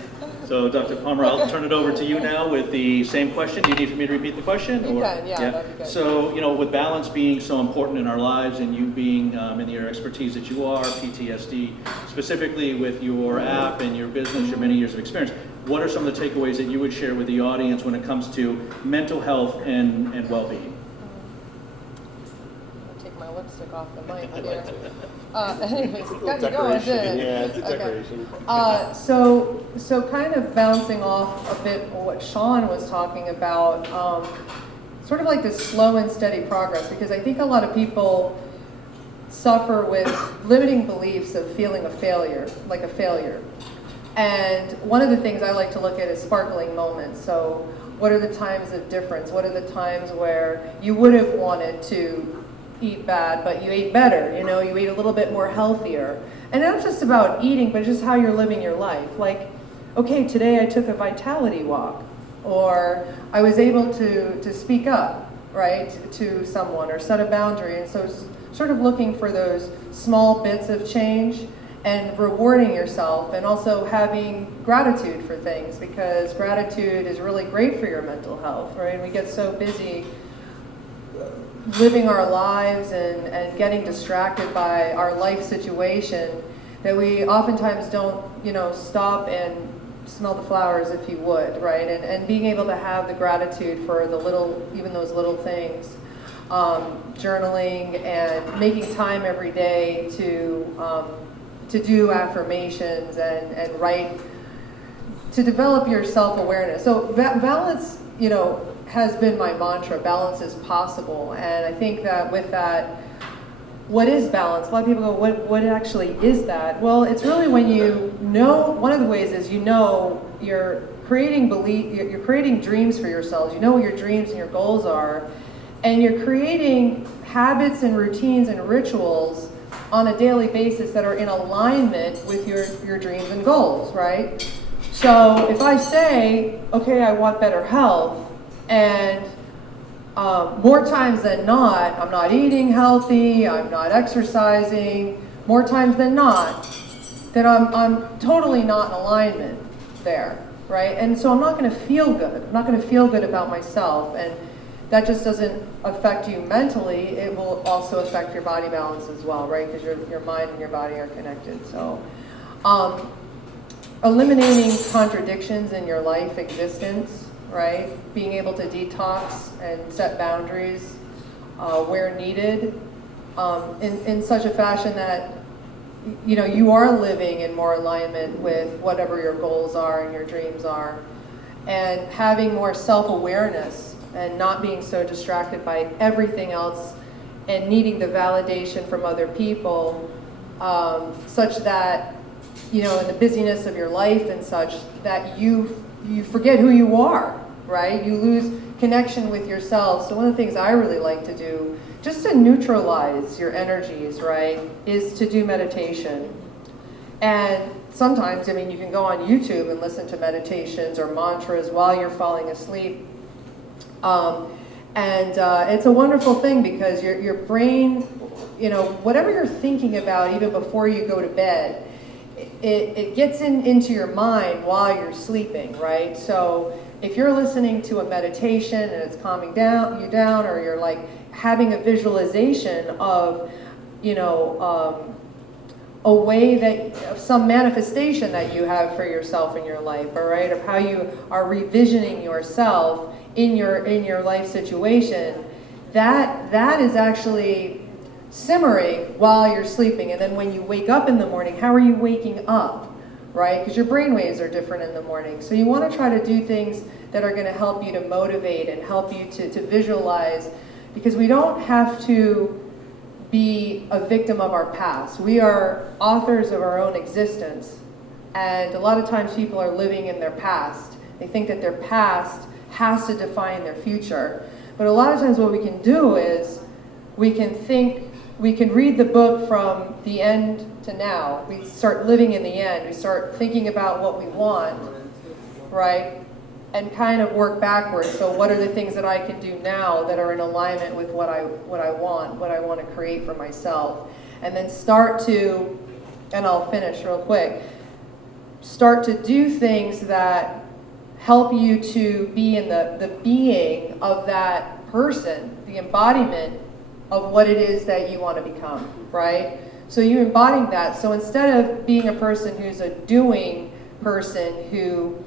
So Dr. Palmer, I'll turn it over to you now with the same question. Do you need for me to repeat the question? You can, yeah, that'd be good. So, with balance being so important in our lives and you being in the area of expertise that you are, PTSD, specifically with your app and your business, your many years of experience, what are some of the takeaways that you would share with the audience when it comes to mental health and well-being? I'll take my lipstick off the mic here. Anyways, got you going, Decoration. didn't it? Yeah, it's a Okay. decoration. So kind of bouncing off a bit on what Sean was talking about, sort of like this slow and steady progress, because I think a lot of people suffer with limiting beliefs of feeling a failure, like a failure. And one of the things I like to look at is sparkling moments. So what are the times of difference? What are the times where you would have wanted to eat bad, but you ate better, you ate a little bit more healthier. And not just about eating, but just how you're living your life. Like, okay, today I took a vitality walk, or I was able to speak up, right, to someone, or set a boundary. And so it's sort of looking for those small bits of change and rewarding yourself, and also having gratitude for things, because gratitude is really great for your mental health, right? We get so busy living our lives and getting distracted by our life situation that we oftentimes don't, stop and smell the flowers, if you would, right? And being able to have the gratitude for even those little things, journaling and making time every day to do affirmations and write, to develop your self-awareness. So balance, has been my mantra. Balance is possible. And I think that with that, what is balance? A lot of people go, what actually is that? Well, it's really when one of the ways is you're creating you're creating dreams for yourselves. You know what your dreams and your goals are, and you're creating habits and routines and rituals on a daily basis that are in alignment with your dreams and goals, right? So if I say, okay, I want better health, and more times than not, I'm not eating healthy, I'm not exercising, more times than not, then I'm totally not in alignment there, right? And so I'm not going to feel good. I'm not going to feel good about myself, and that just doesn't affect you mentally. It will also affect your body balance as well, right? Because your mind and your body are connected. So eliminating contradictions in your life existence, right? Being able to detox and set boundaries where needed in such a fashion that you are living in more alignment with whatever your goals are and your dreams are, and having more self-awareness and not being so distracted by everything else and needing the validation from other people, such that in the busyness of your life and such, that you forget who you are, right? You lose connection with yourself. So one of the things I really like to do, just to neutralize your energies, right, is to do meditation. And sometimes, you can go on YouTube and listen to meditations or mantras while you're falling asleep. It's a wonderful thing, because your brain, whatever you're thinking about even before you go to bed, it gets into your mind while you're sleeping, right? So if you're listening to a meditation and it's calming you down, or you're like having a visualization of, a way of some manifestation that you have for yourself in your life, all right, of how you are revisioning yourself in your life situation, that is actually simmering while you're sleeping. And then when you wake up in the morning, how are you waking up, right? Because your brain waves are different in the morning. So you want to try to do things that are going to help you to motivate and help you to visualize, because we don't have to be a victim of our past. We are authors of our own existence. And a lot of times people are living in their past. They think that their past has to define their future. But a lot of times what we can do is we can read the book from the end to now. We start living in the end. We start thinking about what we want, right? And kind of work backwards. So what are the things that I can do now that are in alignment with what I want to create for myself? And then start to, and I'll finish real quick, start to do things that help you to be in the being of that person, the embodiment of what it is that you want to become, right? So you embody that. So instead of being a person who's a doing person who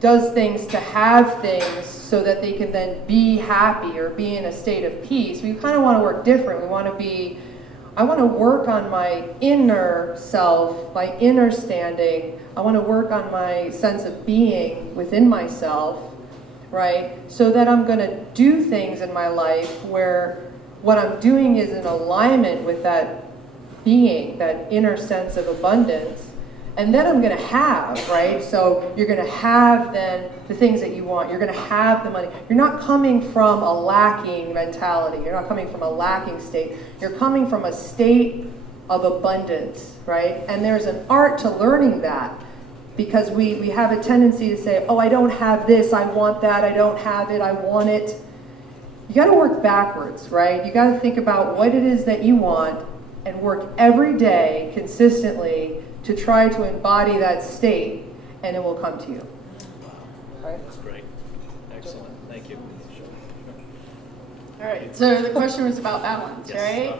does things to have things so that they can then be happy or be in a state of peace, we kind of want to work different. I want to work on my inner self, my inner standing. I want to work on my sense of being within myself, right? So that I'm going to do things in my life where what I'm doing is in alignment with that being, that inner sense of abundance. And then I'm going to have, right? So you're going to have then the things that you want. You're going to have the money. You're not coming from a lacking mentality. You're not coming from a lacking state. You're coming from a state of abundance, right? And there's an art to learning that, because we have a tendency to say, oh, I don't have this, I want that, I don't have it, I want it. You got to work backwards, right? You got to think about what it is that you want and work every day consistently to try to embody that state, and it will come to you. Right? That's great. Excellent. Thank you. All right, so the question was about balance, Yes,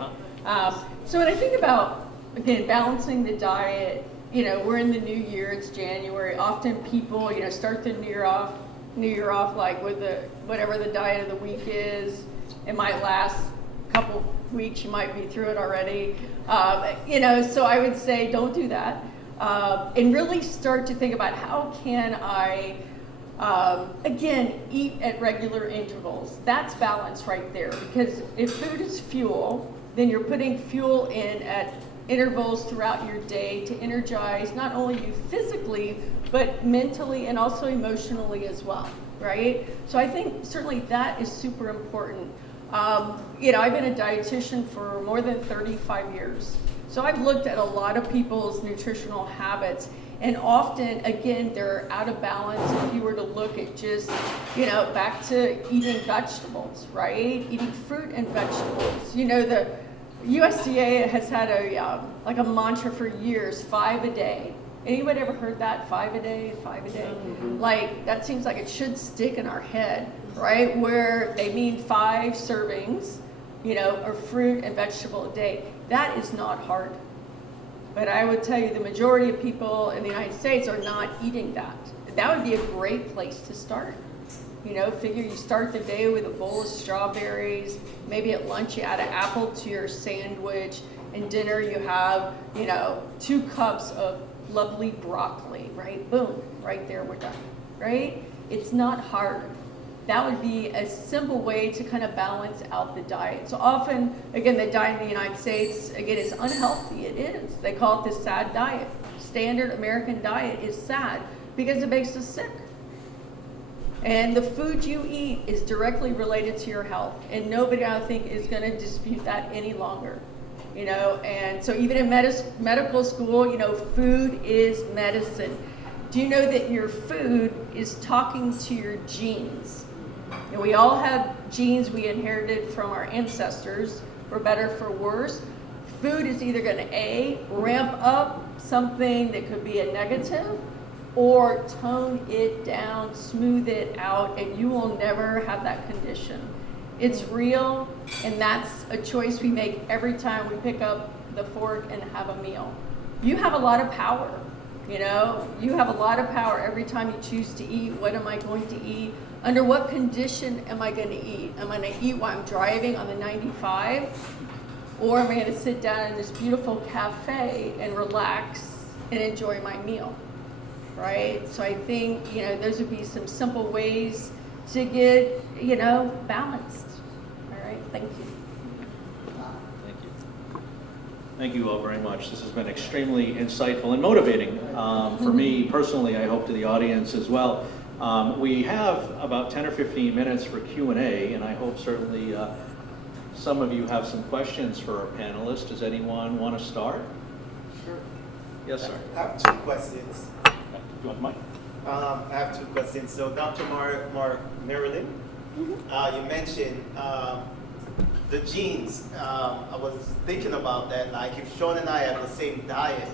right? So when I think about, again, balancing the diet, we're in the new year, it's January. Often people, start the new year off like with whatever the diet of the week is. It might last a couple weeks, you might be through it already. So I would say don't do that. And really start to think about how can I, again, eat at regular intervals. That's balance right there. Because if food is fuel, then you're putting fuel in at intervals throughout your day to energize not only you physically, but mentally and also emotionally as well, right? So I think certainly that is super important. I've been a dietitian for more than 35 years. So I've looked at a lot of people's nutritional habits, and often, again, they're out of balance if you were to look at just, back to eating vegetables, right? Eating fruit and vegetables. The USDA has had a mantra for years, 5 a day. Anybody ever heard that? 5 a day, 5 a day? Like, that seems like it should stick in our head, right? Where they mean 5 servings, of fruit and vegetable a day. That is not hard. But I would tell you the majority of people in the United States are not eating that. That would be a great place to start. Figure you start the day with a bowl of strawberries, maybe at lunch you add an apple to your sandwich, and dinner you have, 2 cups of lovely broccoli, right? Boom, right there, we're done, right? It's not hard. That would be a simple way to kind of balance out the diet. So often, again, the diet in the United States, again, is unhealthy. It is. They call it the SAD diet. Standard American diet is SAD because it makes us sick. And the food you eat is directly related to your health. And nobody, I think, is going to dispute that any longer. And so even in medical school, food is medicine. Do you know that your food is talking to your genes? And we all have genes we inherited from our ancestors, for better, for worse. Food is either going to ramp up something that could be a negative, or tone it down, smooth it out, and you will never have that condition. It's real, and that's a choice we make every time we pick up the fork and have a meal. You have a lot of power. You know, you have a lot of power every time you choose to eat. What am I going to eat? Under what condition am I going to eat? Am I going to eat while I'm driving on the 95? Or am I going to sit down in this beautiful cafe and relax and enjoy my meal? Right? So I think, you know, those would be some simple ways to get, you know, balanced. All right, thank you. Thank you. Thank you all very much. This has been extremely insightful and motivating for me personally, I hope to the audience as well. We have about 10 or 15 minutes for Q&A, and I hope certainly some of you have some questions for our panelists. Does anyone want to start? Sure. Yes, sir. I have two questions. Do you want the mic? I have two questions. So, Dr. Marilyn, you mentioned the genes. I was thinking about that. Like, if Sean and I have the same diet,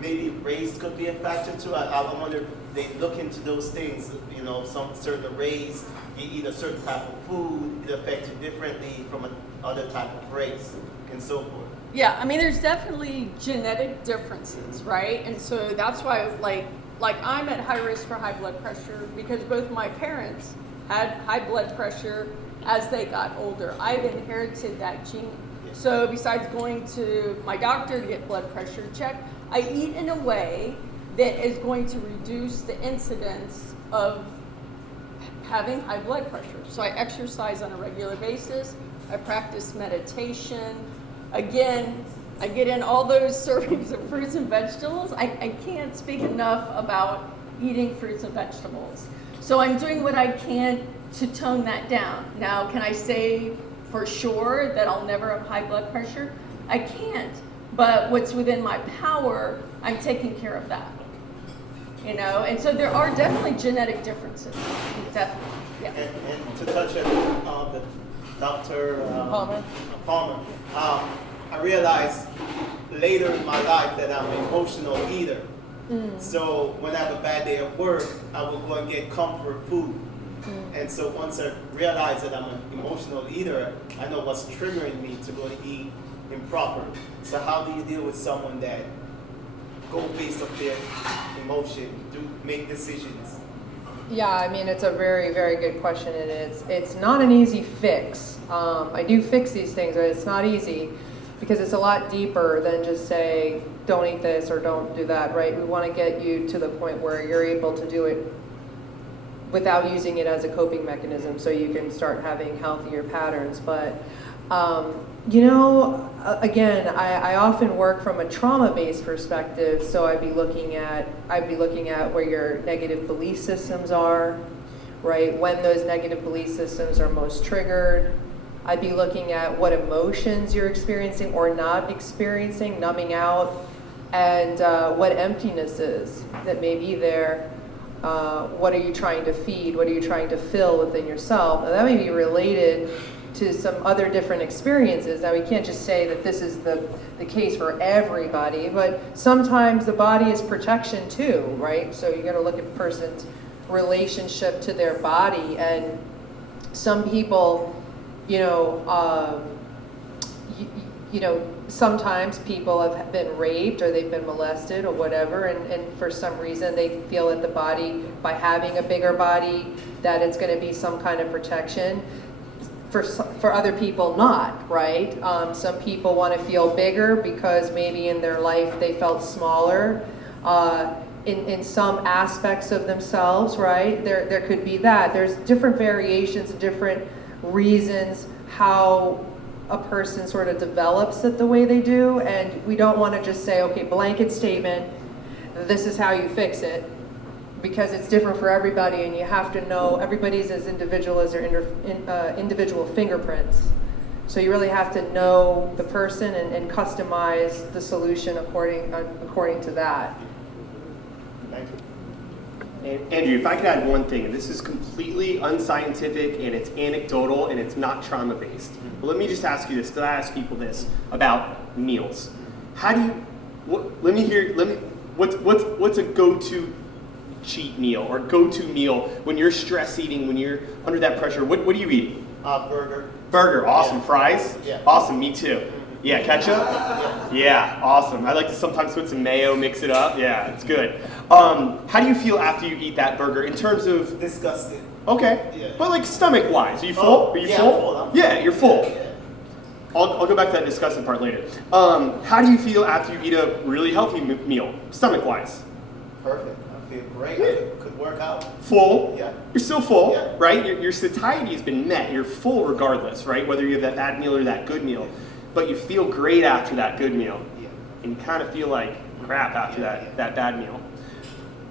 maybe race could be a factor too. I wonder if they look into those things. You know, some certain race, you eat a certain type of food, it affects you differently from another type of race, and so forth. Yeah, I mean, there's definitely genetic differences, right? And so that's why, like I'm at high risk for high blood pressure because both my parents had high blood pressure as they got older. I've inherited that gene. So besides going to my doctor to get blood pressure checked, I eat in a way that is going to reduce the incidence of having high blood pressure. So I exercise on a regular basis. I practice meditation. Again, I get in all those servings of fruits and vegetables. I can't speak enough about eating fruits and vegetables. So I'm doing what I can to tone that down. Now, can I say for sure that I'll never have high blood pressure? I can't. But what's within my power, I'm taking care of that. You know, and so there are definitely genetic differences. Definitely, yeah. And to touch on the Dr. Palmer, I realized later in my life that I'm an emotional eater. So when I have a bad day at work, I will go and get comfort food. And so once I realize that I'm an emotional eater, I know what's triggering me to go and eat improper. So how do you deal with someone that go based off their emotion, make decisions? Yeah, I mean, it's a very, very good question, and it's not an easy fix. I do fix these things, but it's not easy because it's a lot deeper than just say, don't eat this or don't do that, right? We want to get you to the point where you're able to do it without using it as a coping mechanism so you can start having healthier patterns. But, you know, again, I often work from a trauma-based perspective, so I'd be looking at where your negative belief systems are, right? When those negative belief systems are most triggered. I'd be looking at what emotions you're experiencing or not experiencing, numbing out, and what emptiness is that may be there. What are you trying to feed? What are you trying to fill within yourself? And that may be related to some other different experiences. Now, we can't just say that this is the case for everybody, but sometimes the body is protection too, right? So you got to look at a person's relationship to their body. And some people, you know, sometimes people have been raped or they've been molested or whatever, and for some reason they feel that the body, by having a bigger body, that it's going to be some kind of protection. For other people, not, right? Some people want to feel bigger because maybe in their life they felt smaller in some aspects of themselves, right? There could be that. There's different variations, different reasons how a person sort of develops it the way they do, and we don't want to just say, okay, blanket statement, this is how you fix it, because it's different for everybody, and you have to know everybody's as individual as their individual fingerprints. So you really have to know the person and customize the solution according to that. Thank you. And Andrew, if I could add one thing, and this is completely unscientific and it's anecdotal and it's not trauma-based. But let me just ask you this, because I ask people this about meals. How do you, what's a go-to cheat meal or go-to meal when you're stress eating, when you're under that pressure? What are you eating? Burger. Burger, awesome. Yeah. Fries? Yeah. Awesome, me too. Yeah, ketchup? Yeah, awesome. I like to sometimes put some mayo, mix it up. Yeah, it's good. How do you feel after you eat that burger in terms of, Disgusted. okay, Yeah. but like stomach-wise, are you full? Oh, Are you yeah, full? I'm full, I'm full. Yeah, you're full. Yeah. I'll go back to that disgusting part later. How do you feel after you eat a really healthy meal, stomach-wise? Perfect. I feel great. I could work out. Full? Yeah. You're still full, Yeah. right? Your satiety has been met. You're full regardless, right? Whether you have that bad meal or that good meal. But you feel great after that good meal. Yeah. And you kind of feel like crap after Yeah. that bad meal.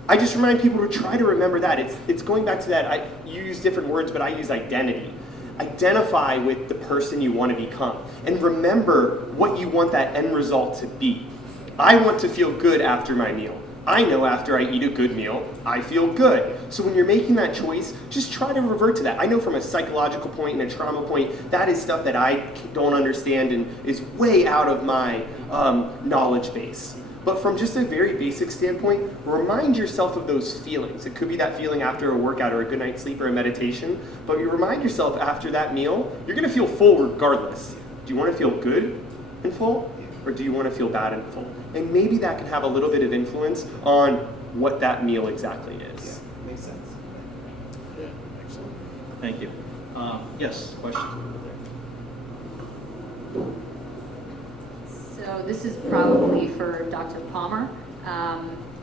I just remind people to try to remember that. It's going back to that. You use different words, but I use identity. Identify with the person you want to become. And remember what you want that end result to be. I want to feel good after my meal. I know after I eat a good meal, I feel good. So when you're making that choice, just try to revert to that. I know from a psychological point and a trauma point, that is stuff that I don't understand and is way out of my knowledge base. But from just a very basic standpoint, remind yourself of those feelings. It could be that feeling after a workout or a good night's sleep or a meditation, but you remind yourself after that meal, you're gonna feel full regardless. Do you wanna feel good and full, or do you wanna feel bad and full? And maybe that can have a little bit of influence on what that meal exactly is. Yeah. Makes sense. Yeah, excellent. Thank you. Yes, question? So this is probably for Dr. Palmer.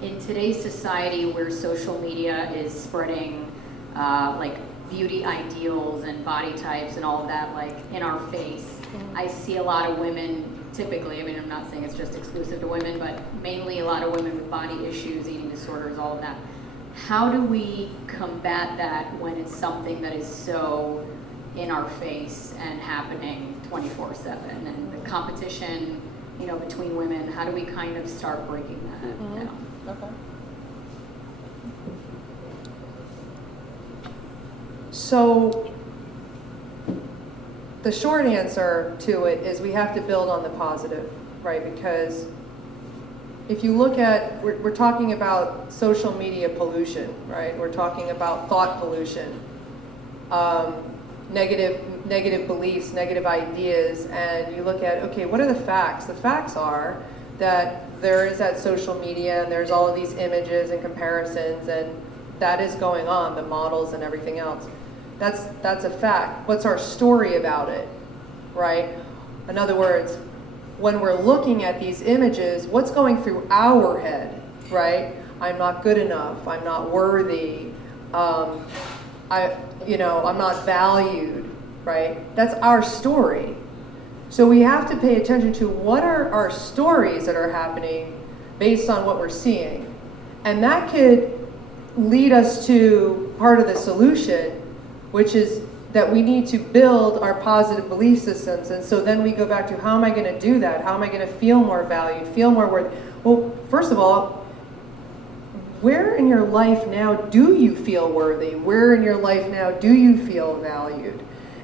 In today's society where social media is spreading like beauty ideals and body types and all of that like in our face, I see a lot of women typically, I mean I'm not saying it's just exclusive to women, but mainly a lot of women with body issues, eating disorders, all of that. How do we combat that when it's something that is so in our face and happening 24/7 and the competition, you know, between women? How do we kind of start breaking that down? Okay. So the short answer to it is we have to build on the positive, right? Because if you look at, we're talking about social media pollution, right? We're talking about thought pollution, negative beliefs, negative ideas, and you look at, okay, what are the facts? The facts are that there is that social media and there's all of these images and comparisons, and that is going on, the models and everything else. That's a fact. What's our story about it, right? In other words, when we're looking at these images, what's going through our head, right? I'm not good enough. I'm not worthy. I'm not valued, right? That's our story. So we have to pay attention to what are our stories that are happening based on what we're seeing. And that could lead us to part of the solution, which is that we need to build our positive belief systems. And so then we go back to, how am I going to do that? How am I going to feel more valued, feel more worth? Well, first of all, where in your life now do you feel worthy? Where in your life now do you feel valued?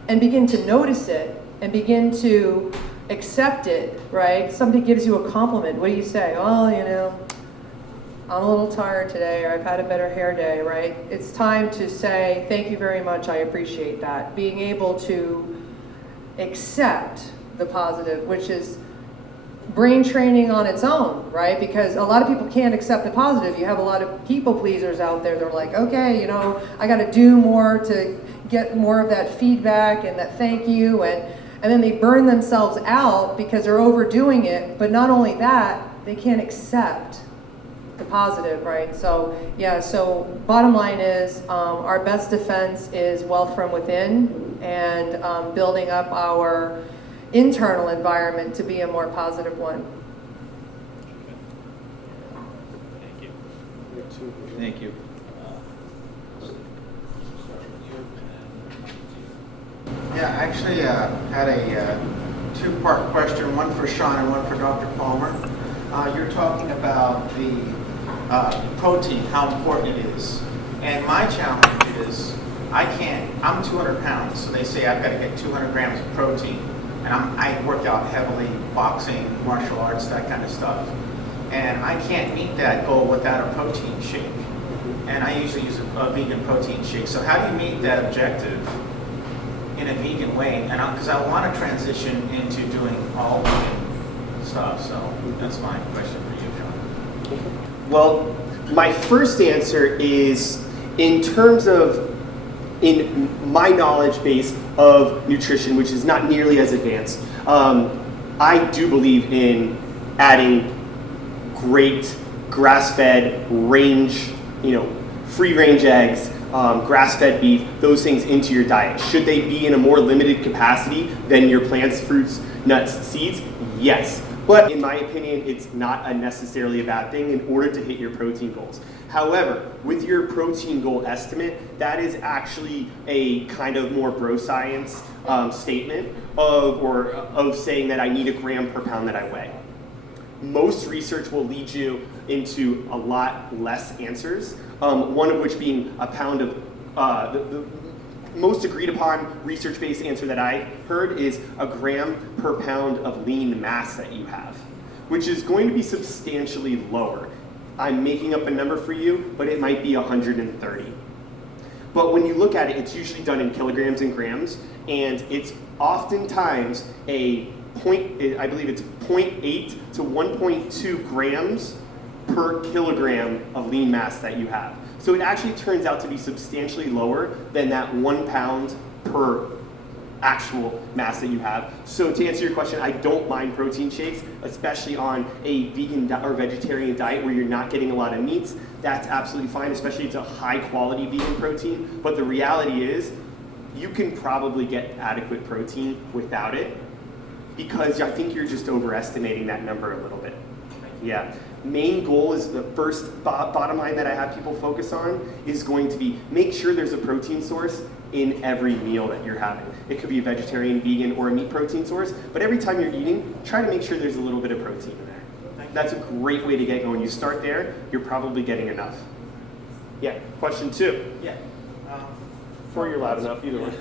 And begin to notice it and begin to accept it, right? Somebody gives you a compliment. What do you say? Oh, you know, I'm a little tired today, or I've had a better hair day, right? It's time to say, thank you very much, I appreciate that. Being able to accept the positive, which is brain training on its own, right? Because a lot of people can't accept the positive. You have a lot of people pleasers out there. They're like, okay, you know, I got to do more to get more of that feedback and that thank you, and then they burn themselves out because they're overdoing it. But not only that, they can't accept the positive, right? So yeah, so bottom line is our best defense is wealth from within, and building up our internal environment to be a more positive one. Thank you. Thank you. Yeah, actually had a two-part question, one for Sean and one for Dr. Palmer. You're talking about the protein, how important it is. And my challenge is, I'm 200 pounds, so they say I've got to get 200 grams of protein. And I work out heavily, boxing, martial arts, that kind of stuff. And I can't meet that goal without a protein shake. And I usually use a vegan protein shake. So how do you meet that objective in a vegan way? And because I want to transition into doing all vegan stuff. So that's my question for you, Sean. Well, my first answer is in terms of in my knowledge base of nutrition, which is not nearly as advanced, I do believe in adding great grass-fed range, free-range eggs, grass-fed beef, those things into your diet. Should they be in a more limited capacity than your plants, fruits, nuts, seeds? Yes. But in my opinion, it's not necessarily a bad thing in order to hit your protein goals. However, with your protein goal estimate, that is actually a kind of more bro science statement of saying that I need a gram per pound that I weigh. Most research will lead you into a lot less answers, one of which being a pound of, the most agreed upon research-based answer that I heard is a gram per pound of lean mass that you have, which is going to be substantially lower. I'm making up a number for you, but it might be 130. But when you look at it, it's usually done in kilograms and grams, and it's oftentimes I believe it's 0.8 to 1.2 grams per kilogram of lean mass that you have. So it actually turns out to be substantially lower than that 1 pound per actual mass that you have. So to answer your question, I don't mind protein shakes, especially on a vegan or vegetarian diet where you're not getting a lot of meats. That's absolutely fine, especially if it's a high quality vegan protein. But the reality is, you can probably get adequate protein without it, because I think you're just overestimating that number a little bit. Yeah. Main goal is the first bottom line that I have people focus on is going to be make sure there's a protein source in every meal that you're having. It could be a vegetarian, vegan, or a meat protein source, but every time you're eating, try to make sure there's a little bit of protein in there. That's a great way to get going. You start there, you're probably getting enough. Yeah, question 2. Yeah. Before you're loud enough, either one.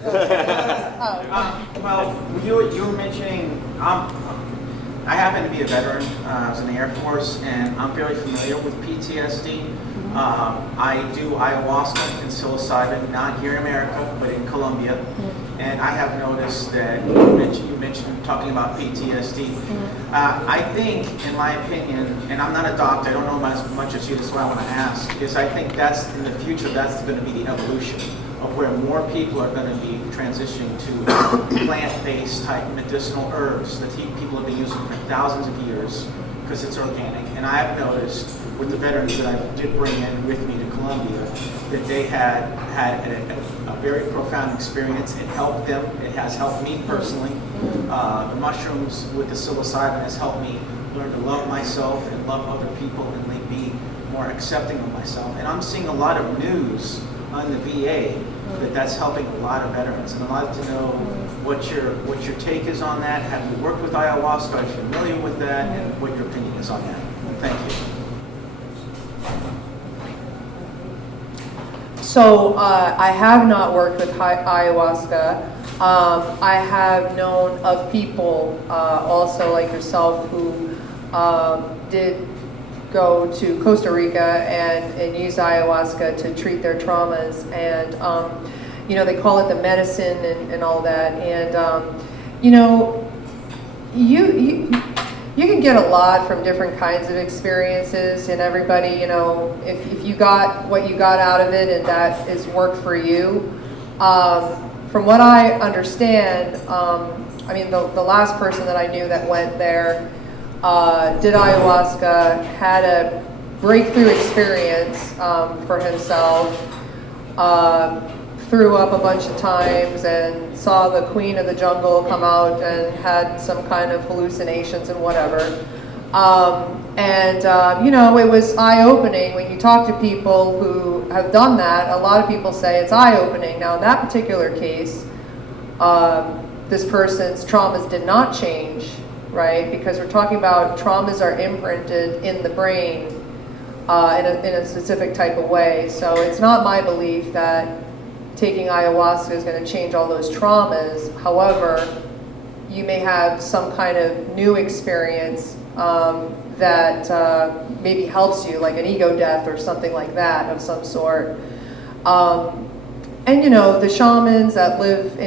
Well, you were mentioning, I happen to be a veteran. I was in the Air Force, and I'm very familiar with PTSD. I do ayahuasca and psilocybin, not here in America, but in Colombia. And I have noticed that you mentioned talking about PTSD. I think, in my opinion, and I'm not a doctor, I don't know as much as you, that's why I want to ask, is I think that's in the future, that's going to be the evolution of where more people are going to be transitioning to plant-based type medicinal herbs that people have been using for thousands of years because it's organic. And I have noticed with the veterans that I did bring in with me to Colombia that they had a very profound experience. It helped them. It has helped me personally. The mushrooms with the psilocybin has helped me learn to love myself and love other people and be more accepting of myself. And I'm seeing a lot of news on the VA that's helping a lot of veterans, and I'd like to know what your take is on that. Have you worked with ayahuasca? Are you familiar with that, and what your opinion is on that? Thank you. So I have not worked with ayahuasca. I have known of people also like yourself who did go to Costa Rica and use ayahuasca to treat their traumas, and they call it the medicine and all that, and you can get a lot from different kinds of experiences, and everybody, if you got what you got out of it and that is worked for you. From what I understand, the last person that I knew that went there did ayahuasca, had a breakthrough experience for himself, threw up a bunch of times and saw the queen of the jungle come out and had some kind of hallucinations and whatever. It was eye-opening. When you talk to people who have done that, a lot of people say it's eye-opening. Now in that particular case, this person's traumas did not change, right? Because we're talking about traumas are imprinted in the brain in a specific type of way. So it's not my belief that taking ayahuasca is going to change all those traumas. However, you may have some kind of new experience that maybe helps you, like an ego death or something like that of some sort. The shamans that live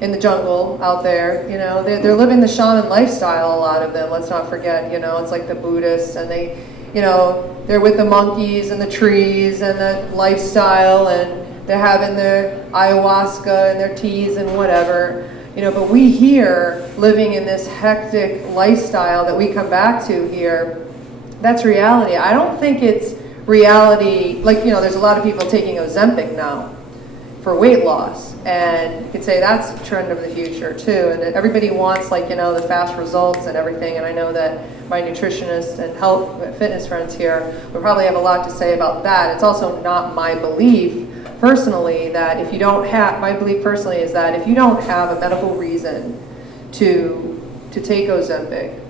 in in the jungle out there, you know, they're living the shaman lifestyle, a lot of them, let's not forget, you know, it's like the Buddhists, and they, you know, they're with the monkeys and the trees and the lifestyle, and they're having their ayahuasca and their teas and whatever, you know, but we here, living in this hectic lifestyle that we come back to here, that's reality. I don't think it's reality, like, you know, there's a lot of people taking Ozempic now for weight loss, and you could say that's a trend of the future too, and everybody wants, like, you know, the fast results and everything, and I know that my nutritionist and health fitness friends here will probably have a lot to say about that. It's also not my belief personally that if you don't have, my belief personally is that if you don't have a medical reason to take Ozempic,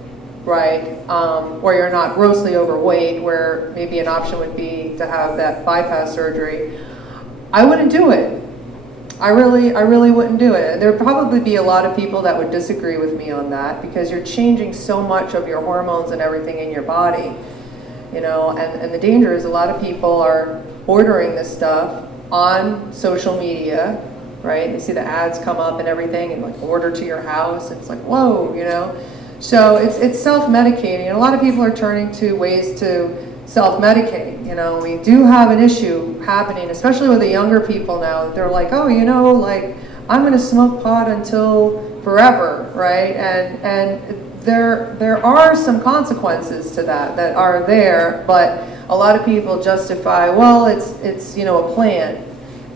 right, or you're not grossly overweight, where maybe an option would be to have that bypass surgery, I wouldn't do it. I really wouldn't do it. There'd probably be a lot of people that would disagree with me on that, because you're changing so much of your hormones and everything in your body, you know, and the danger is a lot of people are ordering this stuff on social media, right? You see the ads come up and everything, and like order to your house. It's like, whoa, you know? So it's self-medicating, and a lot of people are turning to ways to self-medicate. You know, we do have an issue happening, especially with the younger people now. They're like, oh, you know, like, I'm going to smoke pot until forever, right? And there are some consequences to that are there, but a lot of people justify, well, it's you know, a plant.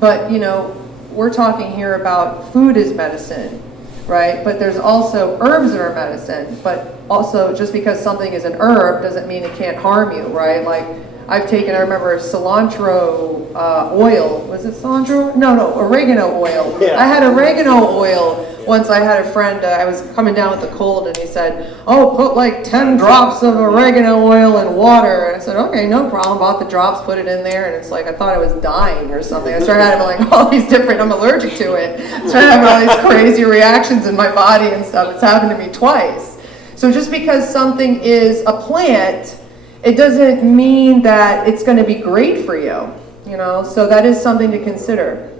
But, you know, we're talking here about food as medicine, right? But there's also herbs that are medicine, but also just because something is an herb doesn't mean it can't harm you, right? Like, I've taken, I remember cilantro oil. Was it cilantro? No, oregano oil. Yeah. I had oregano oil. Once I had a friend, I was coming down with a cold, and he said, oh, put like 10 drops of oregano oil in water. And I said, okay, no problem. Bought the drops, put it in there, and it's like, I thought I was dying or something. I started having like all these different, I'm allergic to it. I started having all these crazy reactions in my body and stuff. It's happened to me twice. So just because something is a plant, it doesn't mean that it's going to be great for you, you know? So that is something to consider.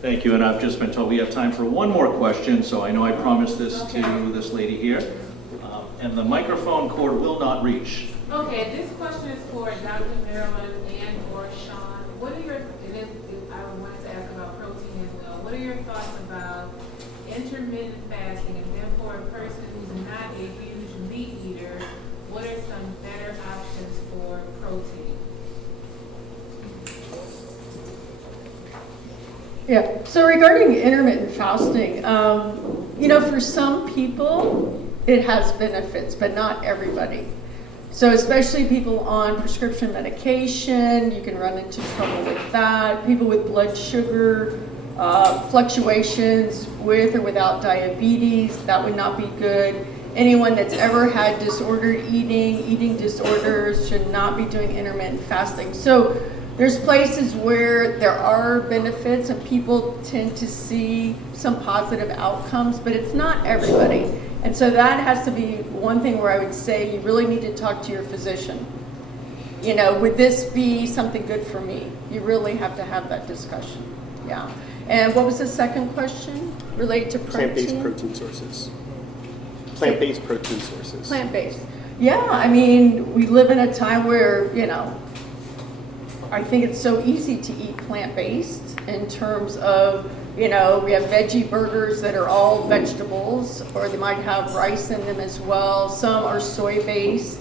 Thank you, and I've just been told we have time for one more question, so I know I promised this to this lady here. And the microphone cord will not reach. Okay, this question is for Dr. Marilyn and or Sean. What are your, I wanted to ask about protein as well. What are your thoughts about intermittent fasting? And then for a person who's not a huge meat eater, what are some better options for protein? Yeah, so regarding intermittent fasting, you know, for some people, it has benefits, but not everybody. So especially people on prescription medication, you can run into trouble with that. People with blood sugar fluctuations with or without diabetes, that would not be good. Anyone that's ever had disordered eating disorders should not be doing intermittent fasting. So there's places where there are benefits and people tend to see some positive outcomes, but it's not everybody. And so that has to be one thing where I would say you really need to talk to your physician. You know, would this be something good for me? You really have to have that discussion. Yeah. And what was the second question related to protein? Plant-based protein sources. Plant-based protein sources. Plant-based. Yeah, I mean, we live in a time where, you know, I think it's so easy to eat plant-based in terms of, you know, we have veggie burgers that are all vegetables, or they might have rice in them as well. Some are soy-based.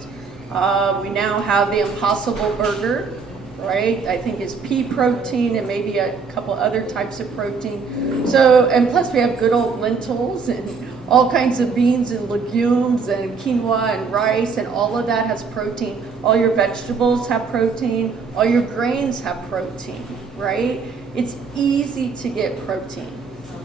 We now have the Impossible Burger, right? I think is pea protein and maybe a couple other types of protein. So, and plus we have good old lentils and all kinds of beans and legumes and quinoa and rice, and all of that has protein. All your vegetables have protein. All your grains have protein, right? It's easy to get protein,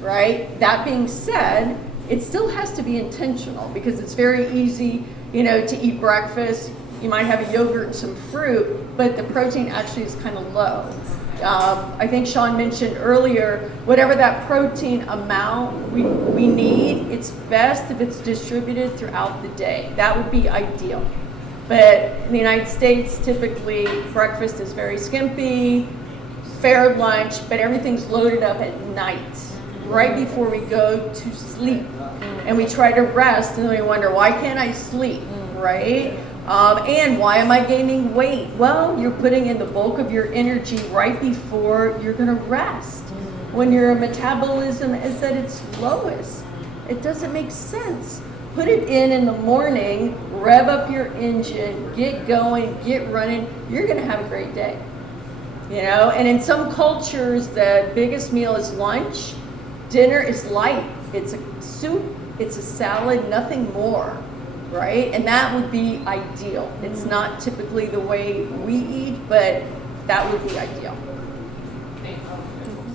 right? That being said, it still has to be intentional, because it's very easy, you know, to eat breakfast. You might have a yogurt and some fruit, but the protein actually is kind of low. I think Sean mentioned earlier, whatever that protein amount we need, it's best if it's distributed throughout the day. That would be ideal. But in the United States, typically breakfast is very skimpy, fair lunch, but everything's loaded up at night, right before we go to sleep. And we try to rest, and then we wonder, why can't I sleep, right? And why am I gaining weight? Well, you're putting in the bulk of your energy right before you're gonna rest, when your metabolism is at its lowest. It doesn't make sense. Put it in the morning, rev up your engine, get going, get running. You're gonna have a great day. You know, and in some cultures, the biggest meal is lunch. Dinner is light. It's a soup, it's a salad, nothing more, right? And that would be ideal. It's not typically the way we eat, but that would be ideal. Thank you.